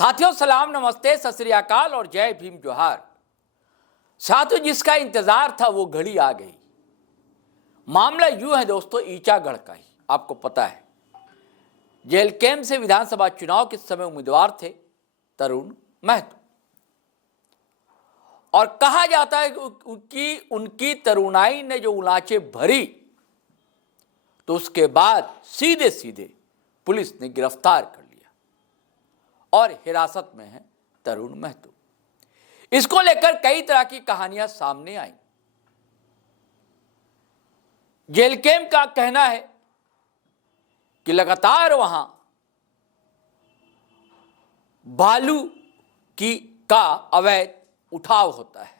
साथियों सलाम, नमस्ते, सत श्री अकाल और जय भीम जोहार। साथियों, जिसका इंतजार था वो घड़ी आ गई। मामला यूं है दोस्तों, ईचागढ़ का ही। आपको पता है जेल कैंप से विधानसभा चुनाव के समय उम्मीदवार थे तरुण महतो, और कहा जाता है कि उनकी तरुणाई ने जो उलाचे भरी तो उसके बाद सीधे सीधे पुलिस ने गिरफ्तार कर लिया और हिरासत में है तरुण महतो। इसको लेकर कई तरह की कहानियां सामने आई। जेल कैंप का कहना है कि लगातार वहां बालू का अवैध उठाव होता है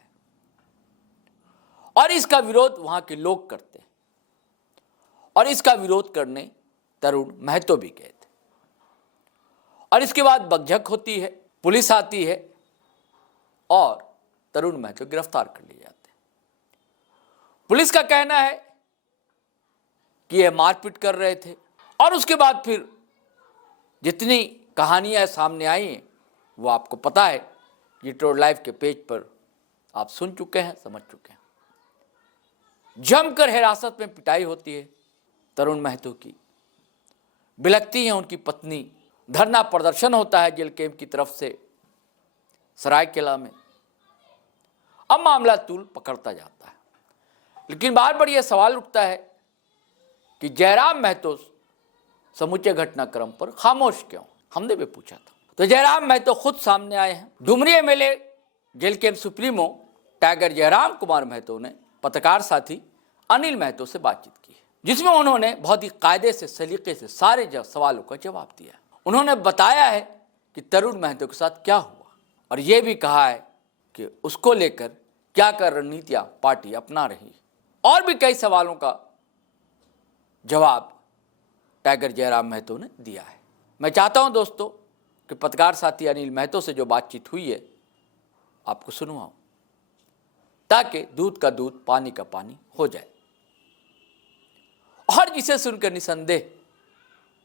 और इसका विरोध वहां के लोग करते हैं, और इसका विरोध करने तरुण महतो भी गए थे। और इसके बाद बकझक होती है, पुलिस आती है और तरुण महतो गिरफ्तार कर लिए जाते हैं। पुलिस का कहना है कि यह मारपीट कर रहे थे, और उसके बाद फिर जितनी कहानियां सामने आई हैं वो आपको पता है, डिट्रोइट लाइव के पेज पर आप सुन चुके हैं, समझ चुके हैं। जमकर हिरासत में पिटाई होती है तरुण महतो की, बिलखती हैं उनकी पत्नी, धरना प्रदर्शन होता है जेल कैंप की तरफ से सरायकेला में। अब मामला तूल पकड़ता जाता है, लेकिन बार बार यह सवाल उठता है कि जयराम महतो समूचे घटनाक्रम पर खामोश क्यों। हमने भी पूछा था तो जयराम महतो खुद सामने आए हैं। डुमरी एमएलए जेल कैंप सुप्रीमो टाइगर जयराम कुमार महतो ने पत्रकार साथी अनिल महतो से बातचीत की है, जिसमें उन्होंने बहुत ही कायदे से, सलीके से सारे सवालों का जवाब दिया। उन्होंने बताया है कि तरुण महतो के साथ क्या हुआ, और ये भी कहा है कि उसको लेकर क्या क्या रणनीतियां पार्टी अपना रही, और भी कई सवालों का जवाब टाइगर जयराम महतो ने दिया है। मैं चाहता हूं दोस्तों कि पत्रकार साथी अनिल महतो से जो बातचीत हुई है आपको सुनवाऊं, ताकि दूध का दूध पानी का पानी हो जाए, और जिसे सुनकर निसंदेह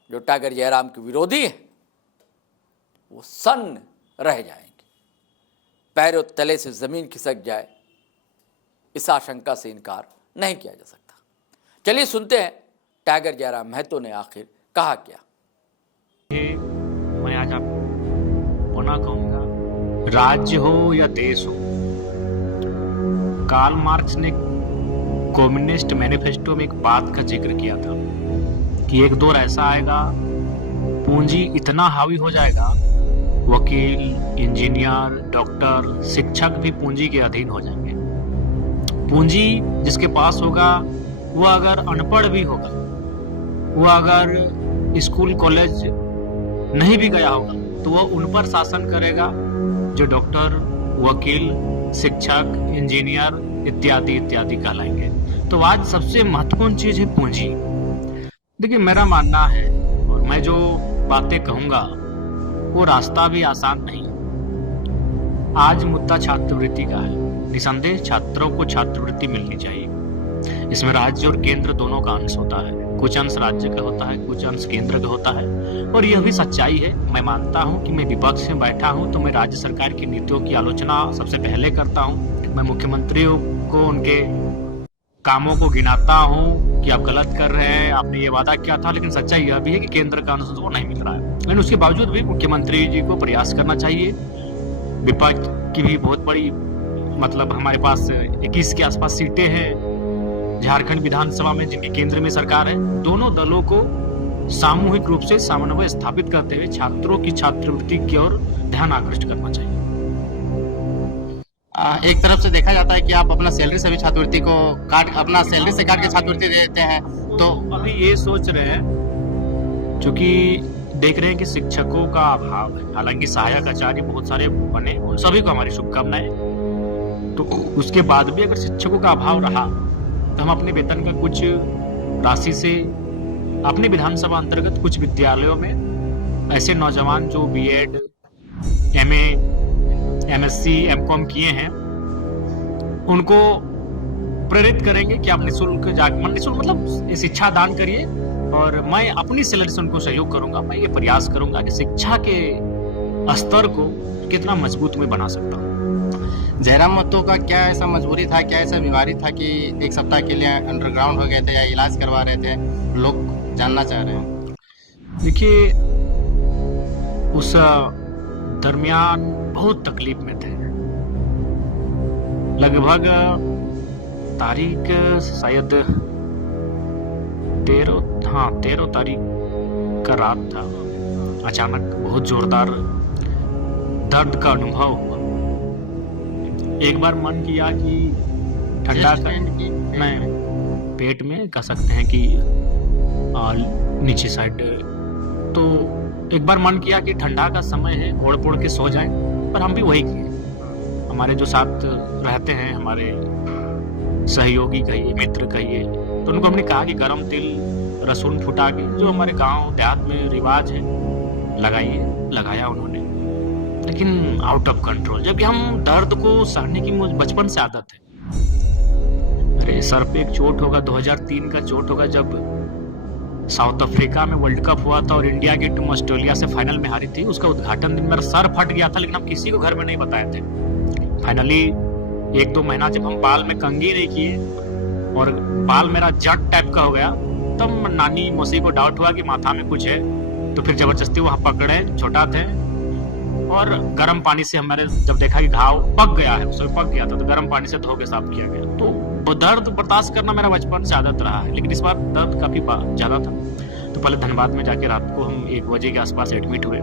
जो टाइगर जयराम के विरोधी है वो सन्न रह जाएंगे, पैरों तले से जमीन खिसक जाए, इस आशंका से इनकार नहीं किया जा सकता। चलिए सुनते हैं टाइगर जयराम महतो ने आखिर कहा क्या। मैं आज आपको पुनः कहूंगा, राज्य हो या देश हो, कार्ल मार्क्स ने कम्युनिस्ट मैनिफेस्टो में एक बात का जिक्र किया था कि एक दौर ऐसा आएगा, पूंजी इतना हावी हो जाएगा, वकील, इंजीनियर, डॉक्टर, शिक्षक भी पूंजी के अधीन हो जाएंगे। पूंजी जिसके पास होगा वो अगर अनपढ़ भी होगा, वो अगर स्कूल कॉलेज नहीं भी गया होगा, तो वो उन पर शासन करेगा जो डॉक्टर, वकील, शिक्षक, इंजीनियर इत्यादि इत्यादि कहलाएंगे। तो आज सबसे महत्वपूर्ण चीज है पूंजी। देखिए, मेरा मानना है और मैं जो बातें कहूंगा वो रास्ता भी आसान नहीं है। आज मुद्दा छात्रवृत्ति का है। निसंदेह छात्रों को छात्रवृत्ति मिलनी चाहिए। इसमें राज्य और केंद्र दोनों का अंश होता है, कुछ अंश राज्य का होता है, कुछ अंश केंद्र का होता है, और यह भी सच्चाई है। मैं मानता हूं कि मैं विपक्ष में बैठा हूं तो मैं राज्य सरकार की नीतियों की आलोचना सबसे पहले करता हूं। मैं मुख्यमंत्रियों को उनके कामों को गिनाता हूं कि आप गलत कर रहे हैं, आपने ये वादा किया था, लेकिन सच्चाई यह भी है कि केंद्र का अनुदान वो नहीं मिल रहा है। लेकिन उसके बावजूद भी मुख्यमंत्री जी को प्रयास करना चाहिए। विपक्ष की भी बहुत बड़ी हमारे पास 21 के आसपास सीटें हैं झारखंड विधानसभा में, जिनकी केंद्र में सरकार है। दोनों दलों को सामूहिक रूप से समन्वय स्थापित करते हुए छात्रों की छात्रवृत्ति की ओर ध्यान आकृष्ट करना चाहिए। एक तरफ से देखा जाता है कि आप अपना सैलरी से भी छात्रवृत्ति को अपना सैलरी से काट के छात्रवृत्ति दे देते हैं, तो अभी ये सोच रहे हैं, क्योंकि देख रहे हैं कि शिक्षकों का अभाव है। हालांकि सहायक आचार्य बहुत सारे बने, उन सभी को हमारी शुभकामनाएं। तो उसके बाद भी अगर शिक्षकों का अभाव रहा तो हम अपने वेतन का कुछ राशि से अपने विधानसभा अंतर्गत कुछ विद्यालयों में ऐसे नौजवान जो बीएड, एमए, एमएससी, एमकॉम किए हैं, उनको प्रेरित करेंगे कि आप निःशुल्क निःशुल्क शिक्षा दान करिए और मैं अपनी सैलरी से उनको सहयोग करूंगा। मैं ये प्रयास करूंगा कि शिक्षा के स्तर को कितना मजबूत मैं बना सकता हूँ। जयराम महतो का क्या ऐसा मजबूरी था, क्या ऐसा बीमारी था कि एक सप्ताह के लिए अंडरग्राउंड हो गए थे या इलाज करवा रहे थे, लोग जानना चाह रहे हैं। देखिए, उस दरमियान बहुत तकलीफ में थे। लगभग तारीख शायद 13 तारीख का रात था। अचानक बहुत जोरदार दर्द का अनुभव हुआ। एक बार मन किया कि ठंडा का मैं पेट में कह सकते हैं कि नीचे साइड, तो एक बार मन किया कि ठंडा का समय है, ओढ़ पोड़ के सो जाए, पर हम भी वही किए। हमारे जो साथ रहते हैं, हमारे सहयोगी कहिए, मित्र कहिए, तो उनको हमने कहा कि गरम तिल लहसुन फुटा के, जो हमारे गांव देहात में रिवाज है, लगाइए। लगाया उन्होंने, लेकिन आउट ऑफ कंट्रोल। जबकि हम दर्द को सहने की मुझे बचपन से आदत है। अरे सर पे एक चोट होगा, 2003 का चोट होगा, जब साउथ अफ्रीका में वर्ल्ड कप हुआ था और इंडिया की टीम ऑस्ट्रेलिया से फाइनल में हारी थी। उसका उद्घाटन दिन मेरा सर फट गया था, लेकिन हम किसी को घर में नहीं बताए थे। फाइनली 1-2 महीना जब हम बाल में कंघी नहीं किए और बाल मेरा जट टाइप का हो गया, तब नानी मौसी को डाउट हुआ कि माथा में कुछ है, तो फिर जबरदस्ती वहां पकड़े। छोटा थे और गर्म पानी से हमारे जब देखा कि घाव पक गया है, उसमें पक गया था, तो गर्म पानी से धो के साफ किया गया। तो दर्द बर्दाश्त करना मेरा बचपन से आदत रहा है, लेकिन इस बार दर्द काफी ज्यादा था। तो पहले धनबाद में जाके रात को हम 1 बजे के आसपास एडमिट हुए।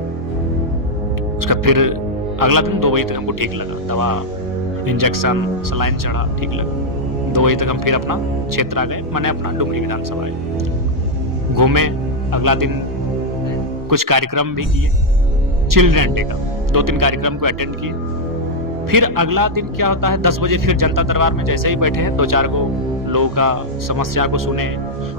उसका फिर अगला दिन 2 बजे तक हमको ठीक लगा, दवा इंजेक्शन सलाइन चढ़ा, ठीक लगा। 2 बजे तक हम फिर अपना क्षेत्र आ गए, मैंने अपना डुमरी विधानसभा घूमे। अगला दिन कुछ कार्यक्रम भी किए, चिल्ड्रन डे का 2-3 कार्यक्रम को अटेंड किए। फिर अगला दिन क्या होता है, 10 बजे फिर जनता दरबार में जैसे ही बैठे हैं, 2-4 को लोगों का समस्या को सुने,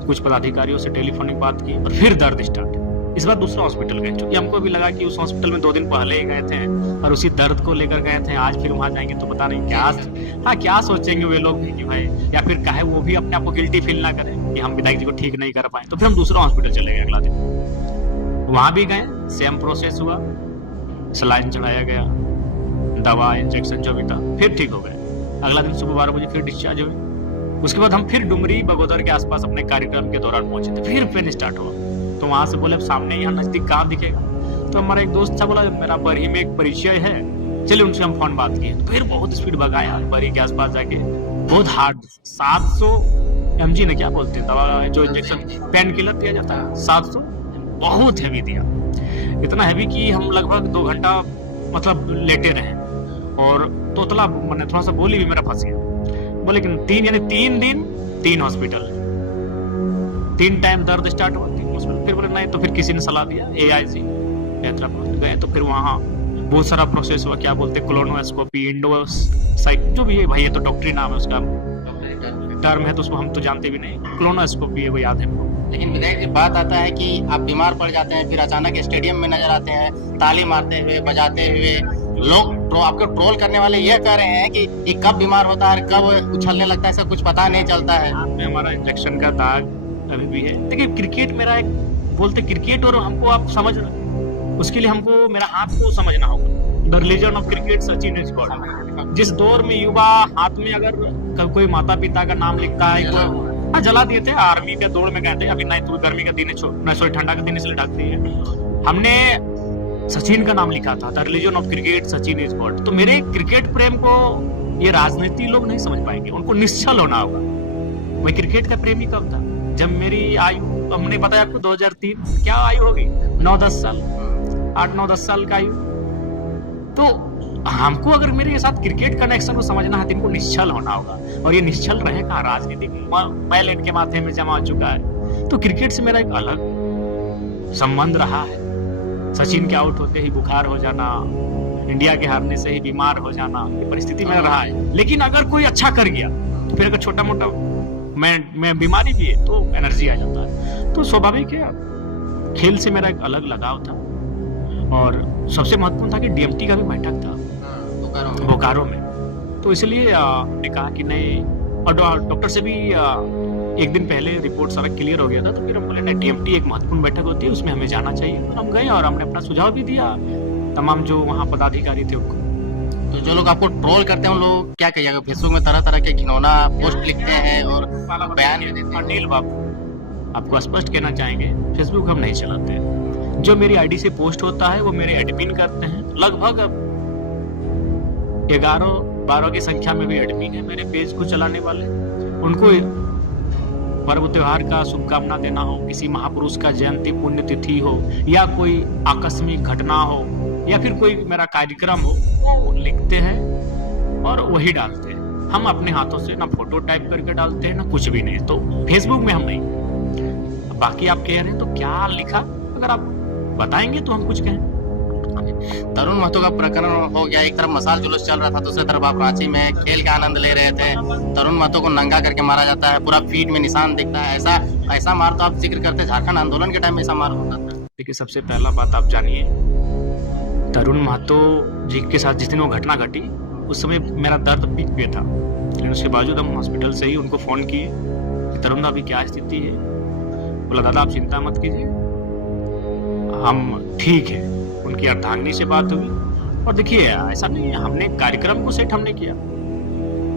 कुछ पदाधिकारियों से टेलीफोनिक बात की, और फिर दर्द स्टार्ट। इस बार दूसरा हॉस्पिटल गए, क्योंकि हमको भी लगा कि उस हॉस्पिटल में 2 दिन पहले ही गए थे और उसी दर्द को लेकर गए थे। आज फिर वहां जाएंगे तो पता नहीं क्या सोचेंगे वे लोग कि भाई, या फिर काहे वो भी अपने आप को गिल्टी फील ना करें कि हम विधायक जी को ठीक नहीं कर पाए। तो फिर हम दूसरा हॉस्पिटल चले गए अगला दिन। वहां भी गए, सेम प्रोसेस हुआ, सलाइन चढ़ाया गया, दवा इंजेक्शन जो भी था, फिर ठीक हो गए। अगला दिन सुबह 12 बजे फिर डिस्चार्ज हुए। उसके बाद हम फिर डुमरी बगोदर के आसपास अपने कार्यक्रम के दौरान पहुंचे थे। फिर पेन स्टार्ट हुआ, तो वहां से बोले सामने यहाँ नजदीक कहाँ दिखेगा। तो हमारा एक दोस्त था, बोला मेरा बरही में एक परिचय है, चलिए उनसे हम फोन बात किए। तो फिर बहुत स्पीड भगाया, बरही के आसपास जाके बहुत हार्ड 700 mg ने क्या बोलते हैं दवा, जो इंजेक्शन पेन किलर दिया जाता है, 700 बहुत हैवी दिया। इतना हैवी कि हम लगभग 2 घंटा मतलब लेटे रहे। और तोतला मैंने थोड़ा सा बोली भी मेरा फंस गया। बोले कि 3 दिन 3 हॉस्पिटल, 3 टाइम दर्द स्टार्ट हुआ, 3 हॉस्पिटल। फिर बोले नहीं, तो फिर किसी ने सलाह दिया AIG हैदराबाद गए। तो फिर वहाँ बहुत सारा प्रोसेस हुआ, क्या बोलते हैं कोलोनोस्कोपी, इंडोसाइक, जो भी है भाई, ये तो डॉक्टरी नाम है, उसका टर्म है, तो उसको हम तो जानते भी नहीं। कोलोनोस्कोपी है वो याद है। लेकिन विधायक जी, बात आता है कि आप बीमार पड़ जाते हैं, फिर अचानक स्टेडियम में नजर आते हैं, ताली मारते हुए, बजाते हुए। लोग आपको ट्रोल करने वाले यह कह रहे हैं कि कब बीमार होता है, कब उछलने लगता है, ऐसा कुछ पता नहीं चलता है। हमारा इंजेक्शन का दाग अभी भी है। देखिए, क्रिकेट मेरा एक बोलते क्रिकेट, और हमको आप समझ, उसके लिए हमको मेरा हाथ को समझना होगा। The religion of cricket Sachin is God. जिस दौर में युवा हाथ में अगर कोई माता पिता का नाम लिखता है, जला दिए थे, आर्मी के दौड़ में गए थे, अभी नहीं तो गर्मी का दिन है, सॉरी ठंडा का दिन इसलिए ढक दी है। हमने सचिन का नाम लिखा था, the religion of cricket Sachin is God. तो मेरे क्रिकेट प्रेम को ये राजनीति लोग नहीं समझ पाएंगे, उनको निश्चल होना होगा। मैं क्रिकेट का प्रेमी कब था, जब मेरी आयु, हमने बताया आपको 2003, क्या आयु होगी, 9-10 साल, 8-9-10 साल का आयु। तो हमको अगर मेरे साथ क्रिकेट कनेक्शन को समझना है, तो इनको निश्चल होना होगा। और ये निश्चल रहेगा, राजनीतिक बैल इनके माथे में जमा हो चुका है। तो क्रिकेट से मेरा एक अलग संबंध रहा है। सचिन के आउट होते ही बुखार हो जाना, इंडिया के हारने से ही बीमार हो जाना, ये परिस्थिति में रहा है। लेकिन अगर कोई अच्छा कर गया, तो फिर अगर छोटा मोटा मैं बीमारी भी है, तो एनर्जी आ जाता है। तो स्वाभाविक है, खेल से मेरा एक अलग लगाव था। और सबसे महत्वपूर्ण था कि DMT का भी बैठक था बोकारो में। तो इसलिए हमने कहा कि नहीं, और डॉक्टर से भी एक दिन पहले रिपोर्ट सारा क्लियर हो गया था। तो फिर हम बोले नहीं, DMT एक महत्वपूर्ण बैठक होती है, उसमें हमें जाना चाहिए। तो हम गए और हमने अपना सुझाव भी दिया। तमाम जो वहाँ पदाधिकारी थे उनको। तो जो लोग आपको ट्रोल करते हैं उन लोग क्या कहिएगा? फेसबुक में तरह तरह के घिनौना पोस्ट लिखते हैं और बयान भी देते हैं। अनिल बाबू, आपको स्पष्ट कहना चाहेंगे, फेसबुक हम नहीं चलाते हैं। जो मेरी आईडी से पोस्ट होता है वो मेरे एडमिन करते हैं। लगभग 11-12 की संख्या में भी एडमिन है मेरे पेज को चलाने वाले। उनको पर्व त्योहार का शुभकामना देना हो, किसी महापुरुष का जयंती पुण्यतिथि हो, या कोई आकस्मिक घटना हो, या फिर कोई मेरा कार्यक्रम हो, वो लिखते हैं और वही डालते हैं। हम अपने हाथों से ना फोटो टाइप करके डालते हैं ना कुछ भी नहीं। तो फेसबुक में हम नहीं। बाकी आप कह रहे हैं तो क्या लिखा, अगर आप बताएंगे तो हम कुछ कहें। तरुण महतो का प्रकरण हो गया, एक तरफ मसाल जुलूस चल रहा था, दूसरी तरफ आप रांची में खेल का आनंद ले रहे थे। तरुण महतो को नंगा करके मारा जाता है, पूरा फीट में निशान दिखता है। ऐसा मार तो आप जिक्र करते झारखंड आंदोलन के टाइम में ऐसा मार होता था। देखिए, सबसे पहला बात आप जानिए, तरुण महतो जी के साथ जिस दिन वो घटना घटी उस समय मेरा दर्द पीक पे था, लेकिन उसके बावजूद हम हॉस्पिटल से ही उनको फोन किए कि तरुण दा अभी क्या स्थिति है। बोला दादा आप चिंता मत कीजिए, हम ठीक है। उनकी अर्धांगिनी से बात हुई और देखिए ऐसा नहीं है, हमने कार्यक्रम को सेट हमने किया।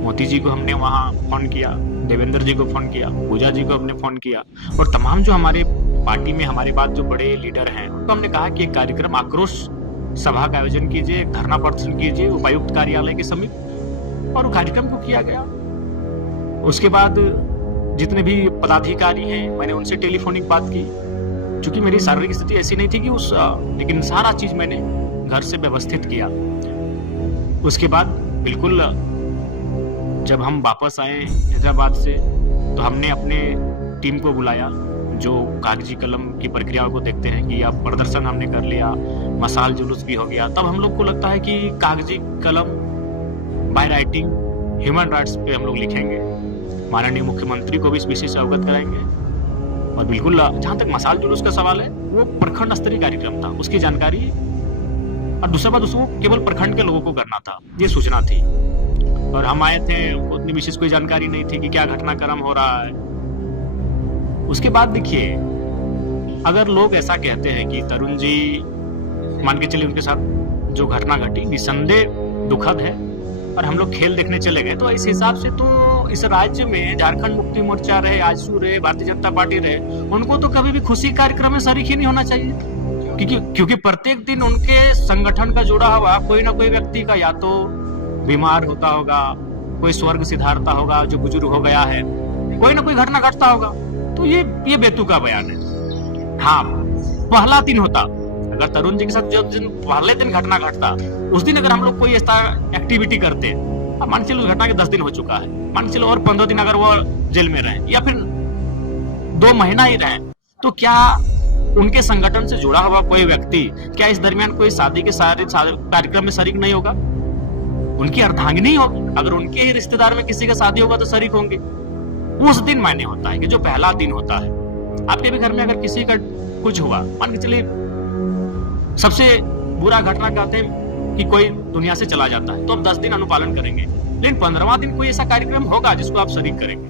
मोती जी को हमने वहाँ फोन किया, देवेंद्र जी को फोन किया, पूजा जी को हमने फोन किया, और तमाम जो हमारे पार्टी में हमारे बाद जो बड़े लीडर हैं उनको हमने कहा कि एक कार्यक्रम आक्रोश सभा का आयोजन कीजिए, धरना प्रदर्शन कीजिए उपायुक्त कार्यालय के समीप, और कार्यक्रम को किया गया। उसके बाद जितने भी पदाधिकारी हैं मैंने उनसे टेलीफोनिक बात की, क्योंकि मेरी शारीरिक स्थिति ऐसी नहीं थी कि लेकिन सारा चीज मैंने घर से व्यवस्थित किया। उसके बाद बिल्कुल जब हम वापस आए हैदराबाद से तो हमने अपने टीम को बुलाया जो कागजी कलम की प्रक्रिया को देखते हैं कि अब प्रदर्शन हमने कर लिया, मसाल जुलूस भी हो गया। तब हम लोग को लगता है कि कागजी कलम बाय राइटिंग ह्यूमन राइट्स पे हम लोग लिखेंगे, माननीय मुख्यमंत्री को भी इस विषय से अवगत कराएंगे। और बिल्कुल जहां तक मसाल जुलूस का सवाल है, वो प्रखंड स्तरीय कार्यक्रम था, उसकी जानकारी, और दूसरा बात उसको केवल प्रखंड के लोगों को करना था, ये सूचना थी। और हम आए थे, उतनी विशेष कोई जानकारी नहीं थी कि क्या घटनाक्रम हो रहा है। उसके बाद देखिए, अगर लोग ऐसा कहते हैं कि तरुण जी, मान के चलिए उनके साथ जो घटना घटी निसंदेह दुखद है और हम लोग खेल देखने चले गए, तो इस हिसाब से तो इस राज्य में झारखंड मुक्ति मोर्चा रहे, आजसू रहे, भारतीय जनता पार्टी रहे, उनको तो कभी भी खुशी कार्यक्रम में शरीक ही नहीं होना चाहिए। क्योंकि प्रत्येक दिन उनके संगठन का जुड़ा हुआ कोई ना कोई व्यक्ति का या तो बीमार होता होगा, कोई स्वर्ग सिधारता होगा जो बुजुर्ग हो गया है, कोई ना कोई घटना घटता होगा। तो ये बेतुका बयान है। हाँ, पहला दिन होता, अगर तरुण जी के साथ जो दिन पहले दिन घटना घटता, उस दिन अगर हम लोग कोई ऐसा एक्टिविटी करते, अब मान चलो घटना के 10 दिन हो चुका है, मान चलो और 15 दिन अगर वो जेल में रहे या फिर 2 महीना ही रहे, तो क्या उनके संगठन से जुड़ा हुआ कोई व्यक्ति क्या इस दरमियान कोई शादी के सारे कार्यक्रम में शरीक नहीं होगा? उनकी अर्धांगिनी होगी, अगर उनके ही रिश्तेदार में किसी का शादी होगा तो शरीक होंगे। उस दिन मायने होता है कि जो पहला दिन होता है। आपके भी घर में अगर किसी का कुछ हुआ, मान के चलिए सबसे बुरा घटना कहते हैं कि कोई दुनिया से चला जाता है, तो अब 10 दिन अनुपालन करेंगे, लेकिन 15वां दिन कोई ऐसा कार्यक्रम होगा जिसको आप शरीक करेंगे।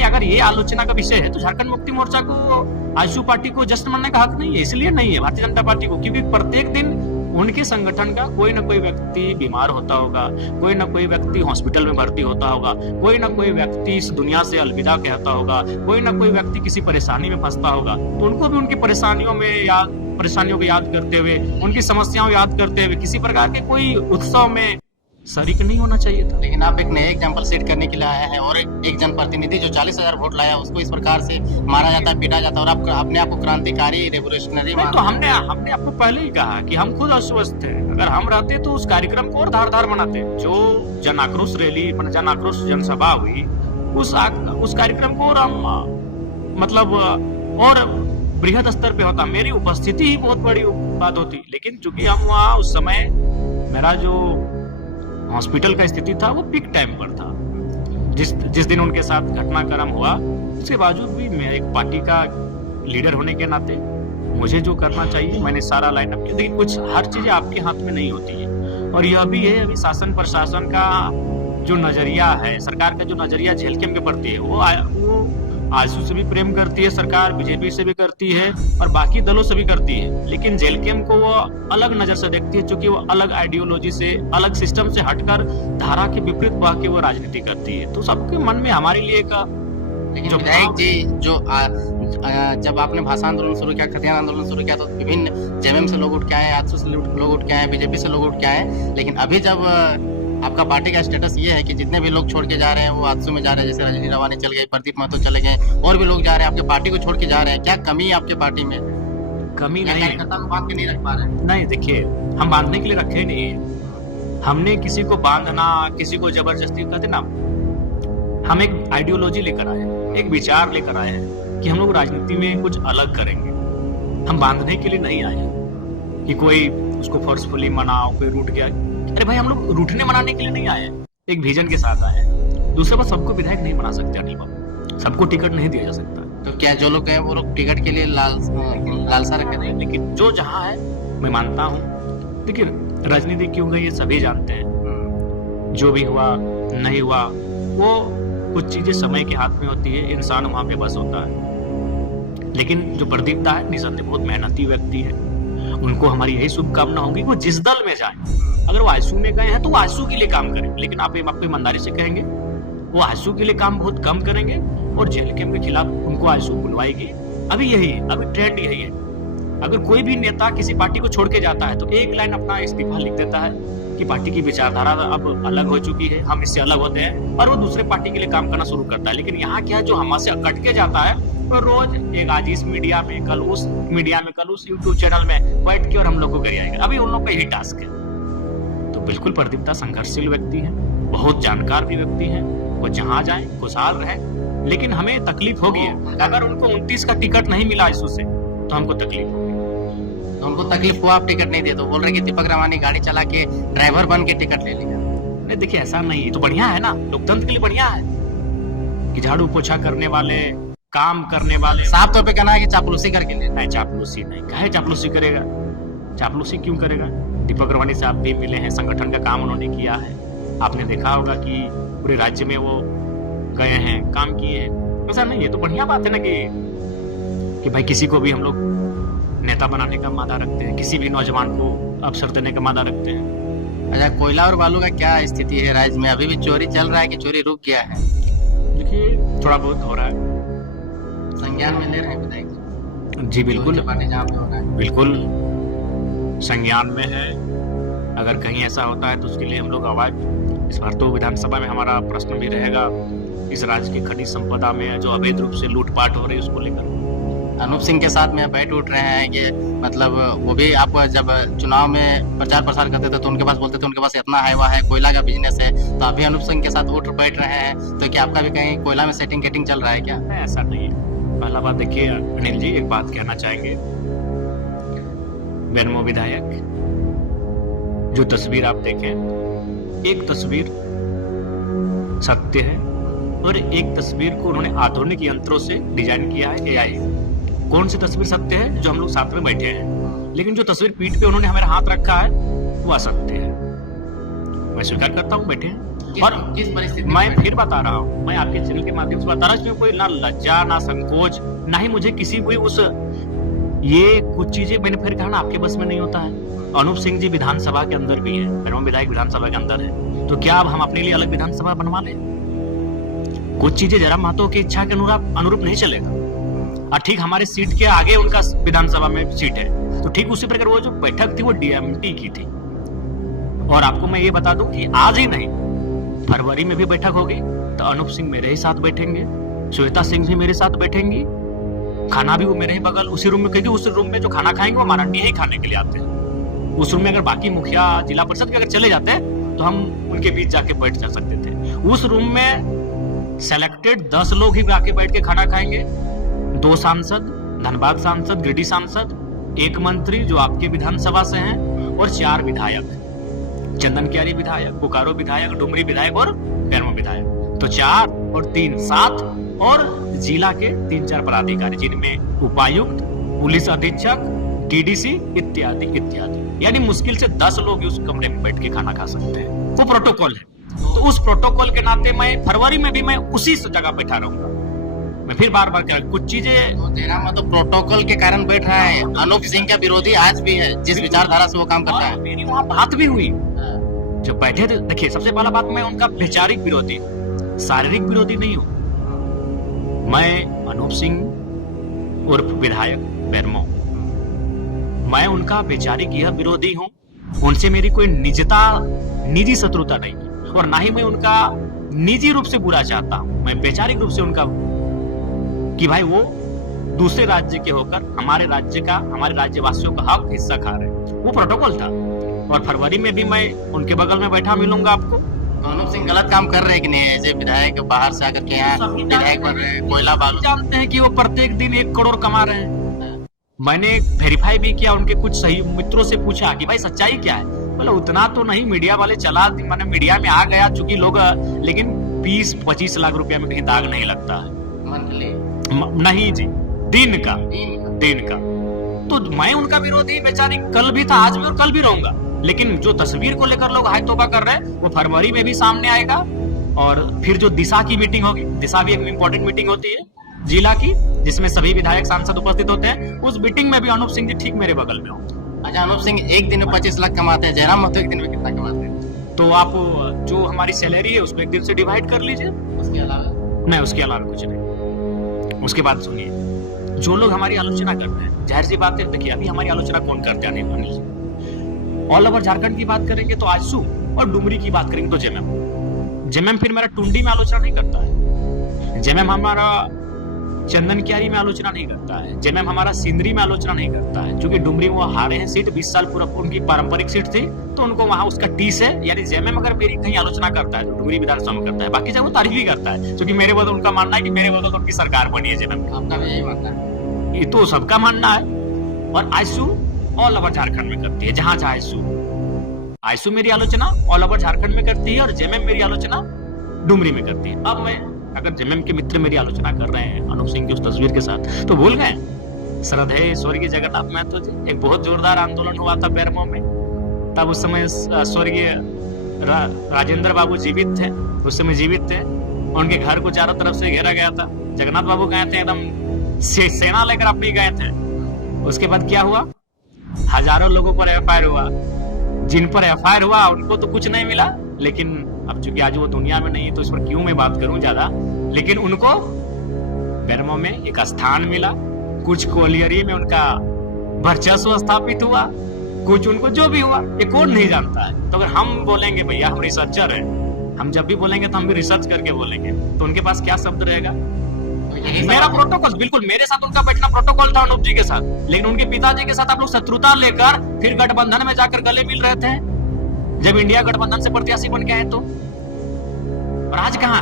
अगर ये आलोचना का विषय है तो झारखंड मुक्ति मोर्चा को, आजसू पार्टी को जश्न मनाने का हक नहीं है। इसलिए नहीं है भारतीय जनता पार्टी को, क्योंकि प्रत्येक दिन उनके संगठन का कोई ना कोई व्यक्ति बीमार होता होगा, कोई ना कोई व्यक्ति हॉस्पिटल में भर्ती होता होगा, कोई ना कोई व्यक्ति इस दुनिया से अलविदा कहता होगा, कोई ना कोई व्यक्ति किसी परेशानी में फंसता होगा। तो उनको भी उनकी परेशानियों को याद करते हुए, उनकी समस्याओं याद करते हुए किसी प्रकार के कोई उत्सव में शरीक नहीं होना चाहिए था। लेकिन आप एक नए एग्जाम्पल सेट करने के लिए आए हैं और एक जनप्रतिनिधि जो 40,000 वोट लाया उसको इस प्रकार से मारा जाता है, पीटा जाता है, और आप अपने आप को क्रांतिकारी, रेवोल्यूशनरी तो हमने आपको पहले ही कहा कि हम खुद अस्वस्थ हैं। अगर हम रहते तो उस कार्यक्रम को और धारदार बनाते। जो जन आक्रोश रैली, जन आक्रोश जनसभा हुई, उस कार्यक्रम को और हम मतलब और बृहद स्तर पे होता, मेरी उपस्थिति ही बहुत बड़ी बात होती। लेकिन चूंकि हम वहाँ उस समय, मेरा जो हॉस्पिटल का स्थिति था वो पीक टाइम पर था, जिस दिन उनके साथ घटनाक्रम हुआ, उसके बावजूद भी मैं एक पार्टी का लीडर होने के नाते मुझे जो करना चाहिए मैंने सारा लाइन अप किया। लेकिन कुछ हर चीजें आपके हाथ में नहीं होती है, और यह भी है अभी शासन प्रशासन का जो नजरिया है, सरकार का जो नजरिया झेलकेम के प्रति है, वो आजसू से भी प्रेम करती है सरकार, बीजेपी से भी करती है और बाकी दलों से भी करती है, लेकिन जेलकेम को वो अलग नजर से देखती है, क्योंकि वो अलग आइडियोलॉजी से, अलग सिस्टम से हटकर धारा के विपरीत बह के वो राजनीति करती है। तो सबके मन में हमारे लिए का लेकिन विधायक जी जो जब आपने भाषा आंदोलन शुरू किया, खतियान आंदोलन शुरू किया, तो विभिन्न जेएमएम से लोग उठ के आए, आजसू से लोग उठ के आए, बीजेपी से लोग उठ के आए, लेकिन अभी जब आपका पार्टी का स्टेटस ये है कि जितने भी लोग छोड़ के जा रहे हैं वो आजसू में जा रहे हैं, जैसे रजनी रवानी चल गए, प्रदीप महतो चले गए, और भी लोग जा रहे हैं, आपके पार्टी को छोड़ के जा रहे हैं, क्या कमी है आपके पार्टी में? कमी नहीं है, बांध के नहीं रख पा रहे हैं? नहीं, देखिए हम बांधने के लिए रखे नहीं है, हमने किसी को बांधना, किसी को जबरदस्ती कहते ना, हम एक आइडियोलॉजी लेकर आए हैं, एक विचार लेकर आए हैं कि हम लोग राजनीति में कुछ अलग करेंगे। हम बांधने के लिए नहीं आए कि कोई उसको फोर्सफुली मनाओ, कोई रूठ गया। अरे भाई, हम लोग रूठने मनाने के लिए नहीं आए, एक विजन के साथ आए हैं। दूसरे बात, सबको विधायक नहीं बना सकते अनिल बाबू, सबको टिकट नहीं दिया जा सकता। तो क्या जो लोग हैं वो लोग टिकट के लिए लालसा रखे हैं? लेकिन जो जहाँ है मैं मानता हूँ, देखिए राजनीति क्यों गई ये सभी जानते हैं, जो भी हुआ नहीं हुआ वो कुछ चीजें समय के हाथ में होती है, इंसान वहां पे बस होता है। लेकिन जो प्रदीप दा है निसंदेह बहुत मेहनती व्यक्ति है, उनको हमारी यही शुभकामना होगी वो जिस दल में जाए, अगर वो आजसू में गए हैं तो वो आजसू के लिए काम करें, लेकिन आप ईमानदारी से कहेंगे वो आजसू के लिए काम बहुत कम करेंगे और जेलकेम के खिलाफ उनको आजसू बुलवाएगी। अभी ट्रेंड यही है। अगर कोई भी नेता किसी पार्टी को छोड़ के जाता है तो एक लाइन अपना इस्तीफा लिख देता है कि पार्टी की विचारधारा अब अलग हो चुकी है, हम इससे अलग होते हैं, और वो दूसरे पार्टी के लिए काम करना शुरू करता है। लेकिन यहाँ क्या है, जो हमसे कट के जाता है वो रोज एक आज इस मीडिया में, कल उस मीडिया में, कल उस यूट्यूब चैनल में बैठ के और हम लोग को करिएगा। अभी उन लोग का यही टास्क है। तो बिल्कुल प्रदीप दा संघर्षशील व्यक्ति है, बहुत जानकार भी व्यक्ति है, वो जहाँ जाए खुशहाल रहे। लेकिन हमें तकलीफ होगी अगर उनको 29 का टिकट नहीं मिला आजसू से, तो हमको तकलीफ होगी। तो हमको तकलीफ हुआ, आप टिकट नहीं दिए तो बोल रहे कि दीपक रवानी गाड़ी चला के ड्राइवर बन के टिकट ले लिया। नहीं, देखिए ऐसा नहीं, ये तो बढ़िया है ना, लोकतंत्र के लिए बढ़िया है कि झाड़ू पोछा करने वाले, काम करने वाले, साफ तौर पे कहना है कि चापलूसी करके ले। नहीं, चापलूसी नहीं, काहे चापलूसी करेगा, चापलूसी क्यों करेगा? दीपक रवानी साहब भी मिले हैं, संगठन का काम उन्होंने किया है, आपने देखा होगा कि पूरे राज्य में वो गए हैं, काम किए हैं। ऐसा नहीं है, तो बढ़िया बात है ना कि भाई किसी को भी हम लोग नेता बनाने का मादा रखते हैं, किसी भी नौजवान को अवसर देने का मादा रखते हैं। अच्छा, कोयला और बालू का क्या स्थिति है राज्य में? अभी भी चोरी चल रहा है कि चोरी रुक गया है? देखिए थोड़ा बहुत हो रहा है। संज्ञान में ले रहे हैं विधायक जी? बिल्कुल, जहाँ पे हो रहा है बिल्कुल संज्ञान में है। अगर कहीं ऐसा होता है तो उसके लिए हम लोग आवाज, इस बार तो विधानसभा में हमारा प्रश्न भी रहेगा, इस राज्य की खनिज संपदा में जो अवैध रूप से लूटपाट हो रही है उसको लेकर। अनूप सिंह के साथ में बैठ उठ रहे हैं ये, मतलब वो भी आप जब चुनाव में प्रचार प्रसार करते थे तो उनके पास बोलते थे उनके पास इतना है, वह है, कोयला का बिजनेस है, तो अभी अनूप सिंह के साथ उठ बैठ रहे हैं, तो क्या आपका भी कहीं कोयला में सेटिंग चल रहा है क्या? नहीं, ऐसा नहीं है। पहला बात देखिए अनिल जी, एक बात कहना चाहेंगे, बेनमो विधायक, जो तस्वीर आप देखें, एक तस्वीर सत्य है और एक तस्वीर को उन्होंने आधुनिक यंत्रों से डिजाइन किया है, एआई। कौन सी तस्वीर सत्य है? जो हम लोग साथ में बैठे हैं। लेकिन जो तस्वीर पीठ पे उन्होंने हमारे हाथ रखा है वो असत्य है। मैं स्वीकार करता हूँ, बैठे हैं। और किस परिस्थिति मैं फिर बता रहा हूँ, मैं आपके चैनल के माध्यम से बता रहा हूँ, इसमें कोई ना लज्जा, ना संकोच, ना ही मुझे किसी कोई उस, ये कुछ चीजें मैंने फिर कहा ना, आपके बस में नहीं होता है। अनूप सिंह जी विधानसभा के अंदर भी है, बेनमो विधायक विधानसभा के अंदर है, तो क्या अब हम अपने लिए अलग विधानसभा बनवा लें? कुछ चीजें जरा महतो की इच्छा के अनुरूप नहीं चलेगा। और ठीक हमारे सीट के आगे उनका विधानसभा में सीट है, तो ठीक उसी प्रकार वो जो बैठक थी वो डीएमटी की थी। और आपको मैं ये बता दूं कि आज ही नहीं, फरवरी में भी बैठक होगी तो अनूप सिंह मेरे ही साथ बैठेंगे, श्वेता सिंह भी मेरे साथ बैठेंगी, खाना भी वो मेरे ही बगल उसी रूम में, क्योंकि उस रूम में जो खाना खाएंगे वो माराठी ही खाने के लिए आते हैं। उस रूम में अगर बाकी मुखिया, जिला परिषद के अगर चले जाते हैं तो हम उनके बीच जाके बैठ जा सकते थे। उस रूम में सेलेक्टेड 10 लोग ही आके बैठ के खाना खाएंगे, 2 सांसद, धनबाद सांसद, गिरिडीह सांसद, 1 मंत्री जो आपके विधानसभा से हैं और 4 विधायक, चंदन क्यारी विधायक, बोकारो विधायक, डुमरी विधायक और बेनमो विधायक। तो 4 और 3 7 और जिला के 3-4 पदाधिकारी, जिनमें उपायुक्त, पुलिस अधीक्षक, डीडीसी इत्यादि इत्यादि। यानी मुश्किल से 10 लोग उस कमरे में बैठ के खाना खा सकते हैं। वो प्रोटोकॉल है। तो उस प्रोटोकॉल के नाते मैं फरवरी में भी मैं उसी जगह बैठा रहूंगा। मैं फिर बार बार कह रहा हूं, कुछ चीजें तो जयराम महतो प्रोटोकॉल के कारण बैठ रहा है। अनूप सिंह का विरोधी आज भी है, जिस विचारधारा से वो काम करता है। मेरी वहां बात भी हुई जब बैठे थे। देखिए, सबसे पहला बात, मैं उनका वैचारिक विरोधी हूं, शारीरिक विरोधी नहीं हूं। मैं अनूप सिंह उर्फ विधायक बेरमो, मैं उनका वैचारिक यह विरोधी हूं। उनसे मेरी कोई निजी शत्रुता नहीं है, और ना ही मैं उनका निजी रूप से बुरा चाहता हूं। मैं वैचारिक रूप से उनका कि भाई वो दूसरे राज्य के होकर हमारे राज्य का, हमारे राज्यवासियों का हक हिस्सा खा रहे हैं, वो प्रोटोकॉल था। और फरवरी में भी मैं उनके बगल में बैठा मिलूंगा आपको। अनूप सिंह गलत काम कर रहे हैं कि नहीं? ऐसे विधायक बाहर से आकर के यहाँ विधायक बन रहे हैं, कोयला बालू जानते हैं कि वो प्रत्येक दिन 1 करोड़ कमा रहे हैं। मैंने वेरीफाई भी किया, उनके कुछ सही मित्रों से पूछा कि भाई सच्चाई क्या है। बोला उतना तो नहीं, मीडिया वाले चला, मैंने मीडिया में आ गया चूंकि लोग, लेकिन 20-25 लाख रुपया में कहीं दाग नहीं लगता है। मंथली नहीं जी, दिन का। तो मैं उनका विरोधी बेचारी कल भी था, आज भी और कल भी रहूंगा। लेकिन जो तस्वीर को लेकर लोग हाय तौबा कर रहे हैं, वो फरवरी में भी सामने आएगा। और फिर जो दिशा की मीटिंग होगी, दिशा भी एक इम्पोर्टेंट मीटिंग होती है जिला की, जिसमें सभी विधायक सांसद उपस्थित होते हैं। उस मीटिंग में भी अनूप सिंह जी ठीक मेरे बगल में होंगे। अच्छा, अनूप सिंह एक दिन में 25 लाख कमाते हैं, जयराम महतो एक दिन में कितना कमाते हैं? तो आप जो हमारी सैलरी है उसको एक दिन से डिवाइड कर लीजिए। उसके अलावा नहीं, उसके अलावा कुछ नहीं। उसके बाद सुनिए, जो लोग हमारी आलोचना करते हैं, जाहिर सी बात है, देखिए अभी हमारी आलोचना कौन करते हैं? अनिल जी। ऑल ओवर झारखंड की बात करेंगे तो आजसू, और डुमरी की बात करेंगे तो जेएमएम फिर मेरा टुंडी में आलोचना नहीं करता है। जेएमएम हमारा चंदन क्यारी में आलोचना नहीं करता है। जेएमएम हमारा सिंदरी में आलोचना नहीं करता है, क्योंकि डुमरी में वो हारे हैं सीट, 20 साल पूरा उनकी पारंपरिक सीट थी, तो उनको वहां उसका टीस है। यानी जेएमएम अगर मेरी कहीं आलोचना करता है तो डुमरी विधानसभा में करता है, बाकी जगह वो तारीफ भी करता है, क्योंकि मेरे बदल उनका मानना है कि मेरे बदल उनकी सरकार बनी है जेएमएम। आपका भी यही मानना है? ये तो सबका मानना है। और आईसू ऑल ओवर झारखंड में करती है, जहां जहां आईसू मेरी आलोचना ऑल ओवर झारखंड में करती है, और जेएमएम मेरी आलोचना डुमरी में करती है। अब मैं, अगर जेएमएम के मित्र मेरी आलोचना कर रहे हैं अनूप सिंह की उस तस्वीर के साथ, तो भूल गए श्रद्धेय स्वर्गीय जगन्नाथ महतो जी। एक बहुत जोरदार आंदोलन हुआ था बेरमो में, तब उस समय स्वर्गीय राजेंद्र बाबू जीवित थे, उस समय जीवित थे। उनके घर को चारों तरफ से घेरा गया था। जगन्नाथ बाबू गए थे, एकदम सेना लेकर अपनी गए थे। उसके बाद क्या हुआ? हजारों लोगों पर एफआईआर हुआ। जिन पर एफआईआर हुआ उनको तो कुछ नहीं मिला, लेकिन अब चूंकि आज वो दुनिया में नहीं है तो इस पर क्यों मैं बात करूं ज्यादा, लेकिन उनको बेरमो में एक स्थान मिला। कुछ कोलियरी में उनका वर्चस्व स्थापित हुआ, कुछ उनको जो भी हुआ ये कौन नहीं जानता है। तो अगर हम बोलेंगे भैया हम रिसर्चर हैं, हम जब भी बोलेंगे तो हम भी रिसर्च करके बोलेंगे, तो उनके पास क्या शब्द रहेगा? मेरा प्रोटोकॉल, बिल्कुल मेरे साथ उनका बैठना प्रोटोकॉल था अनूप जी के साथ, लेकिन उनके पिताजी के साथ आप लोग शत्रुता लेकर फिर गठबंधन में जाकर गले मिल रहे थे जब इंडिया गठबंधन से प्रत्याशी बन के आए तो। और आज कहां?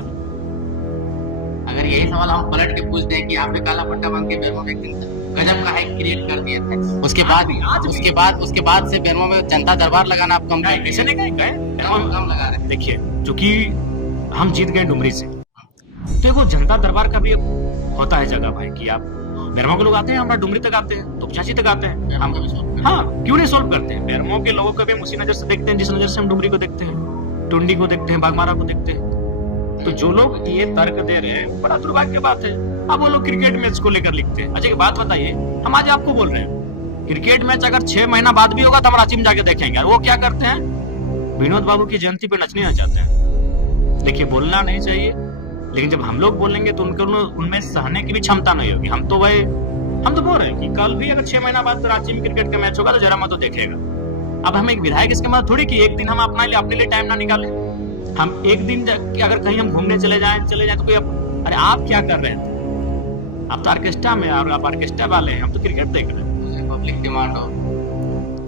अगर यही सवाल हम पलट के पूछ दें कि आपने काला पट्टा बांध के बेरमो में गजब का हाइक क्रिएट कर दिए थे, उसके बाद से बेरमो में जनता दरबार लगाना आप कम नहीं गए, कम लगा रहे हैं। देखिए, क्योंकि हम जीत गए डुमरी से, तो वो जनता दरबार का भी होता है जगह भाई, कि आप बेरमो के लोग आते हैं, हमारा डुमरी तक आते हैं, तो पचासी तक आते हैं, हम हाँ क्यों नहीं सोल्व करते हैं? बेरमो के लोगों को भी हम उसी नजर से देखते हैं जिस नजर से हम डुमरी को देखते हैं, टुंडी को देखते हैं, बागमारा को देखते हैं। तो जो लोग ये तर्क दे रहे हैं, बड़ा दुर्भाग्य की बात है। अब वो लोग क्रिकेट मैच को लेकर लिखते हैं। अच्छा एक बात बताइए, हम आज आपको बोल रहे हैं क्रिकेट मैच अगर 6 महीना बाद भी होगा तो हम रांची में जाके देखेंगे। वो क्या करते हैं? विनोद बाबू की जयंती पे नचने आ जाते हैं। देखिए, बोलना नहीं चाहिए, लेकिन जब हम लोग बोलेंगे तो उनको उनमें सहने की भी क्षमता नहीं होगी। हम तो बोल रहे हैं कि कल भी अगर 6 महीना बाद रांची में क्रिकेट का मैच होगा तो जरा मत तो देखेगा। अब हम एक विधायक इसके मतलब थोड़ी कि एक दिन हम अपने लिए टाइम ना निकालें। हम एक दिन अगर कहीं हम घूमने चले जाएं तो कोई अरे आप क्या कर रहे थे? आप तो ऑर्केस्ट्रा में, आप ऑर्केस्ट्रा वाले हैं, हम तो क्रिकेट देख रहे हैं। पब्लिक डिमांड हो,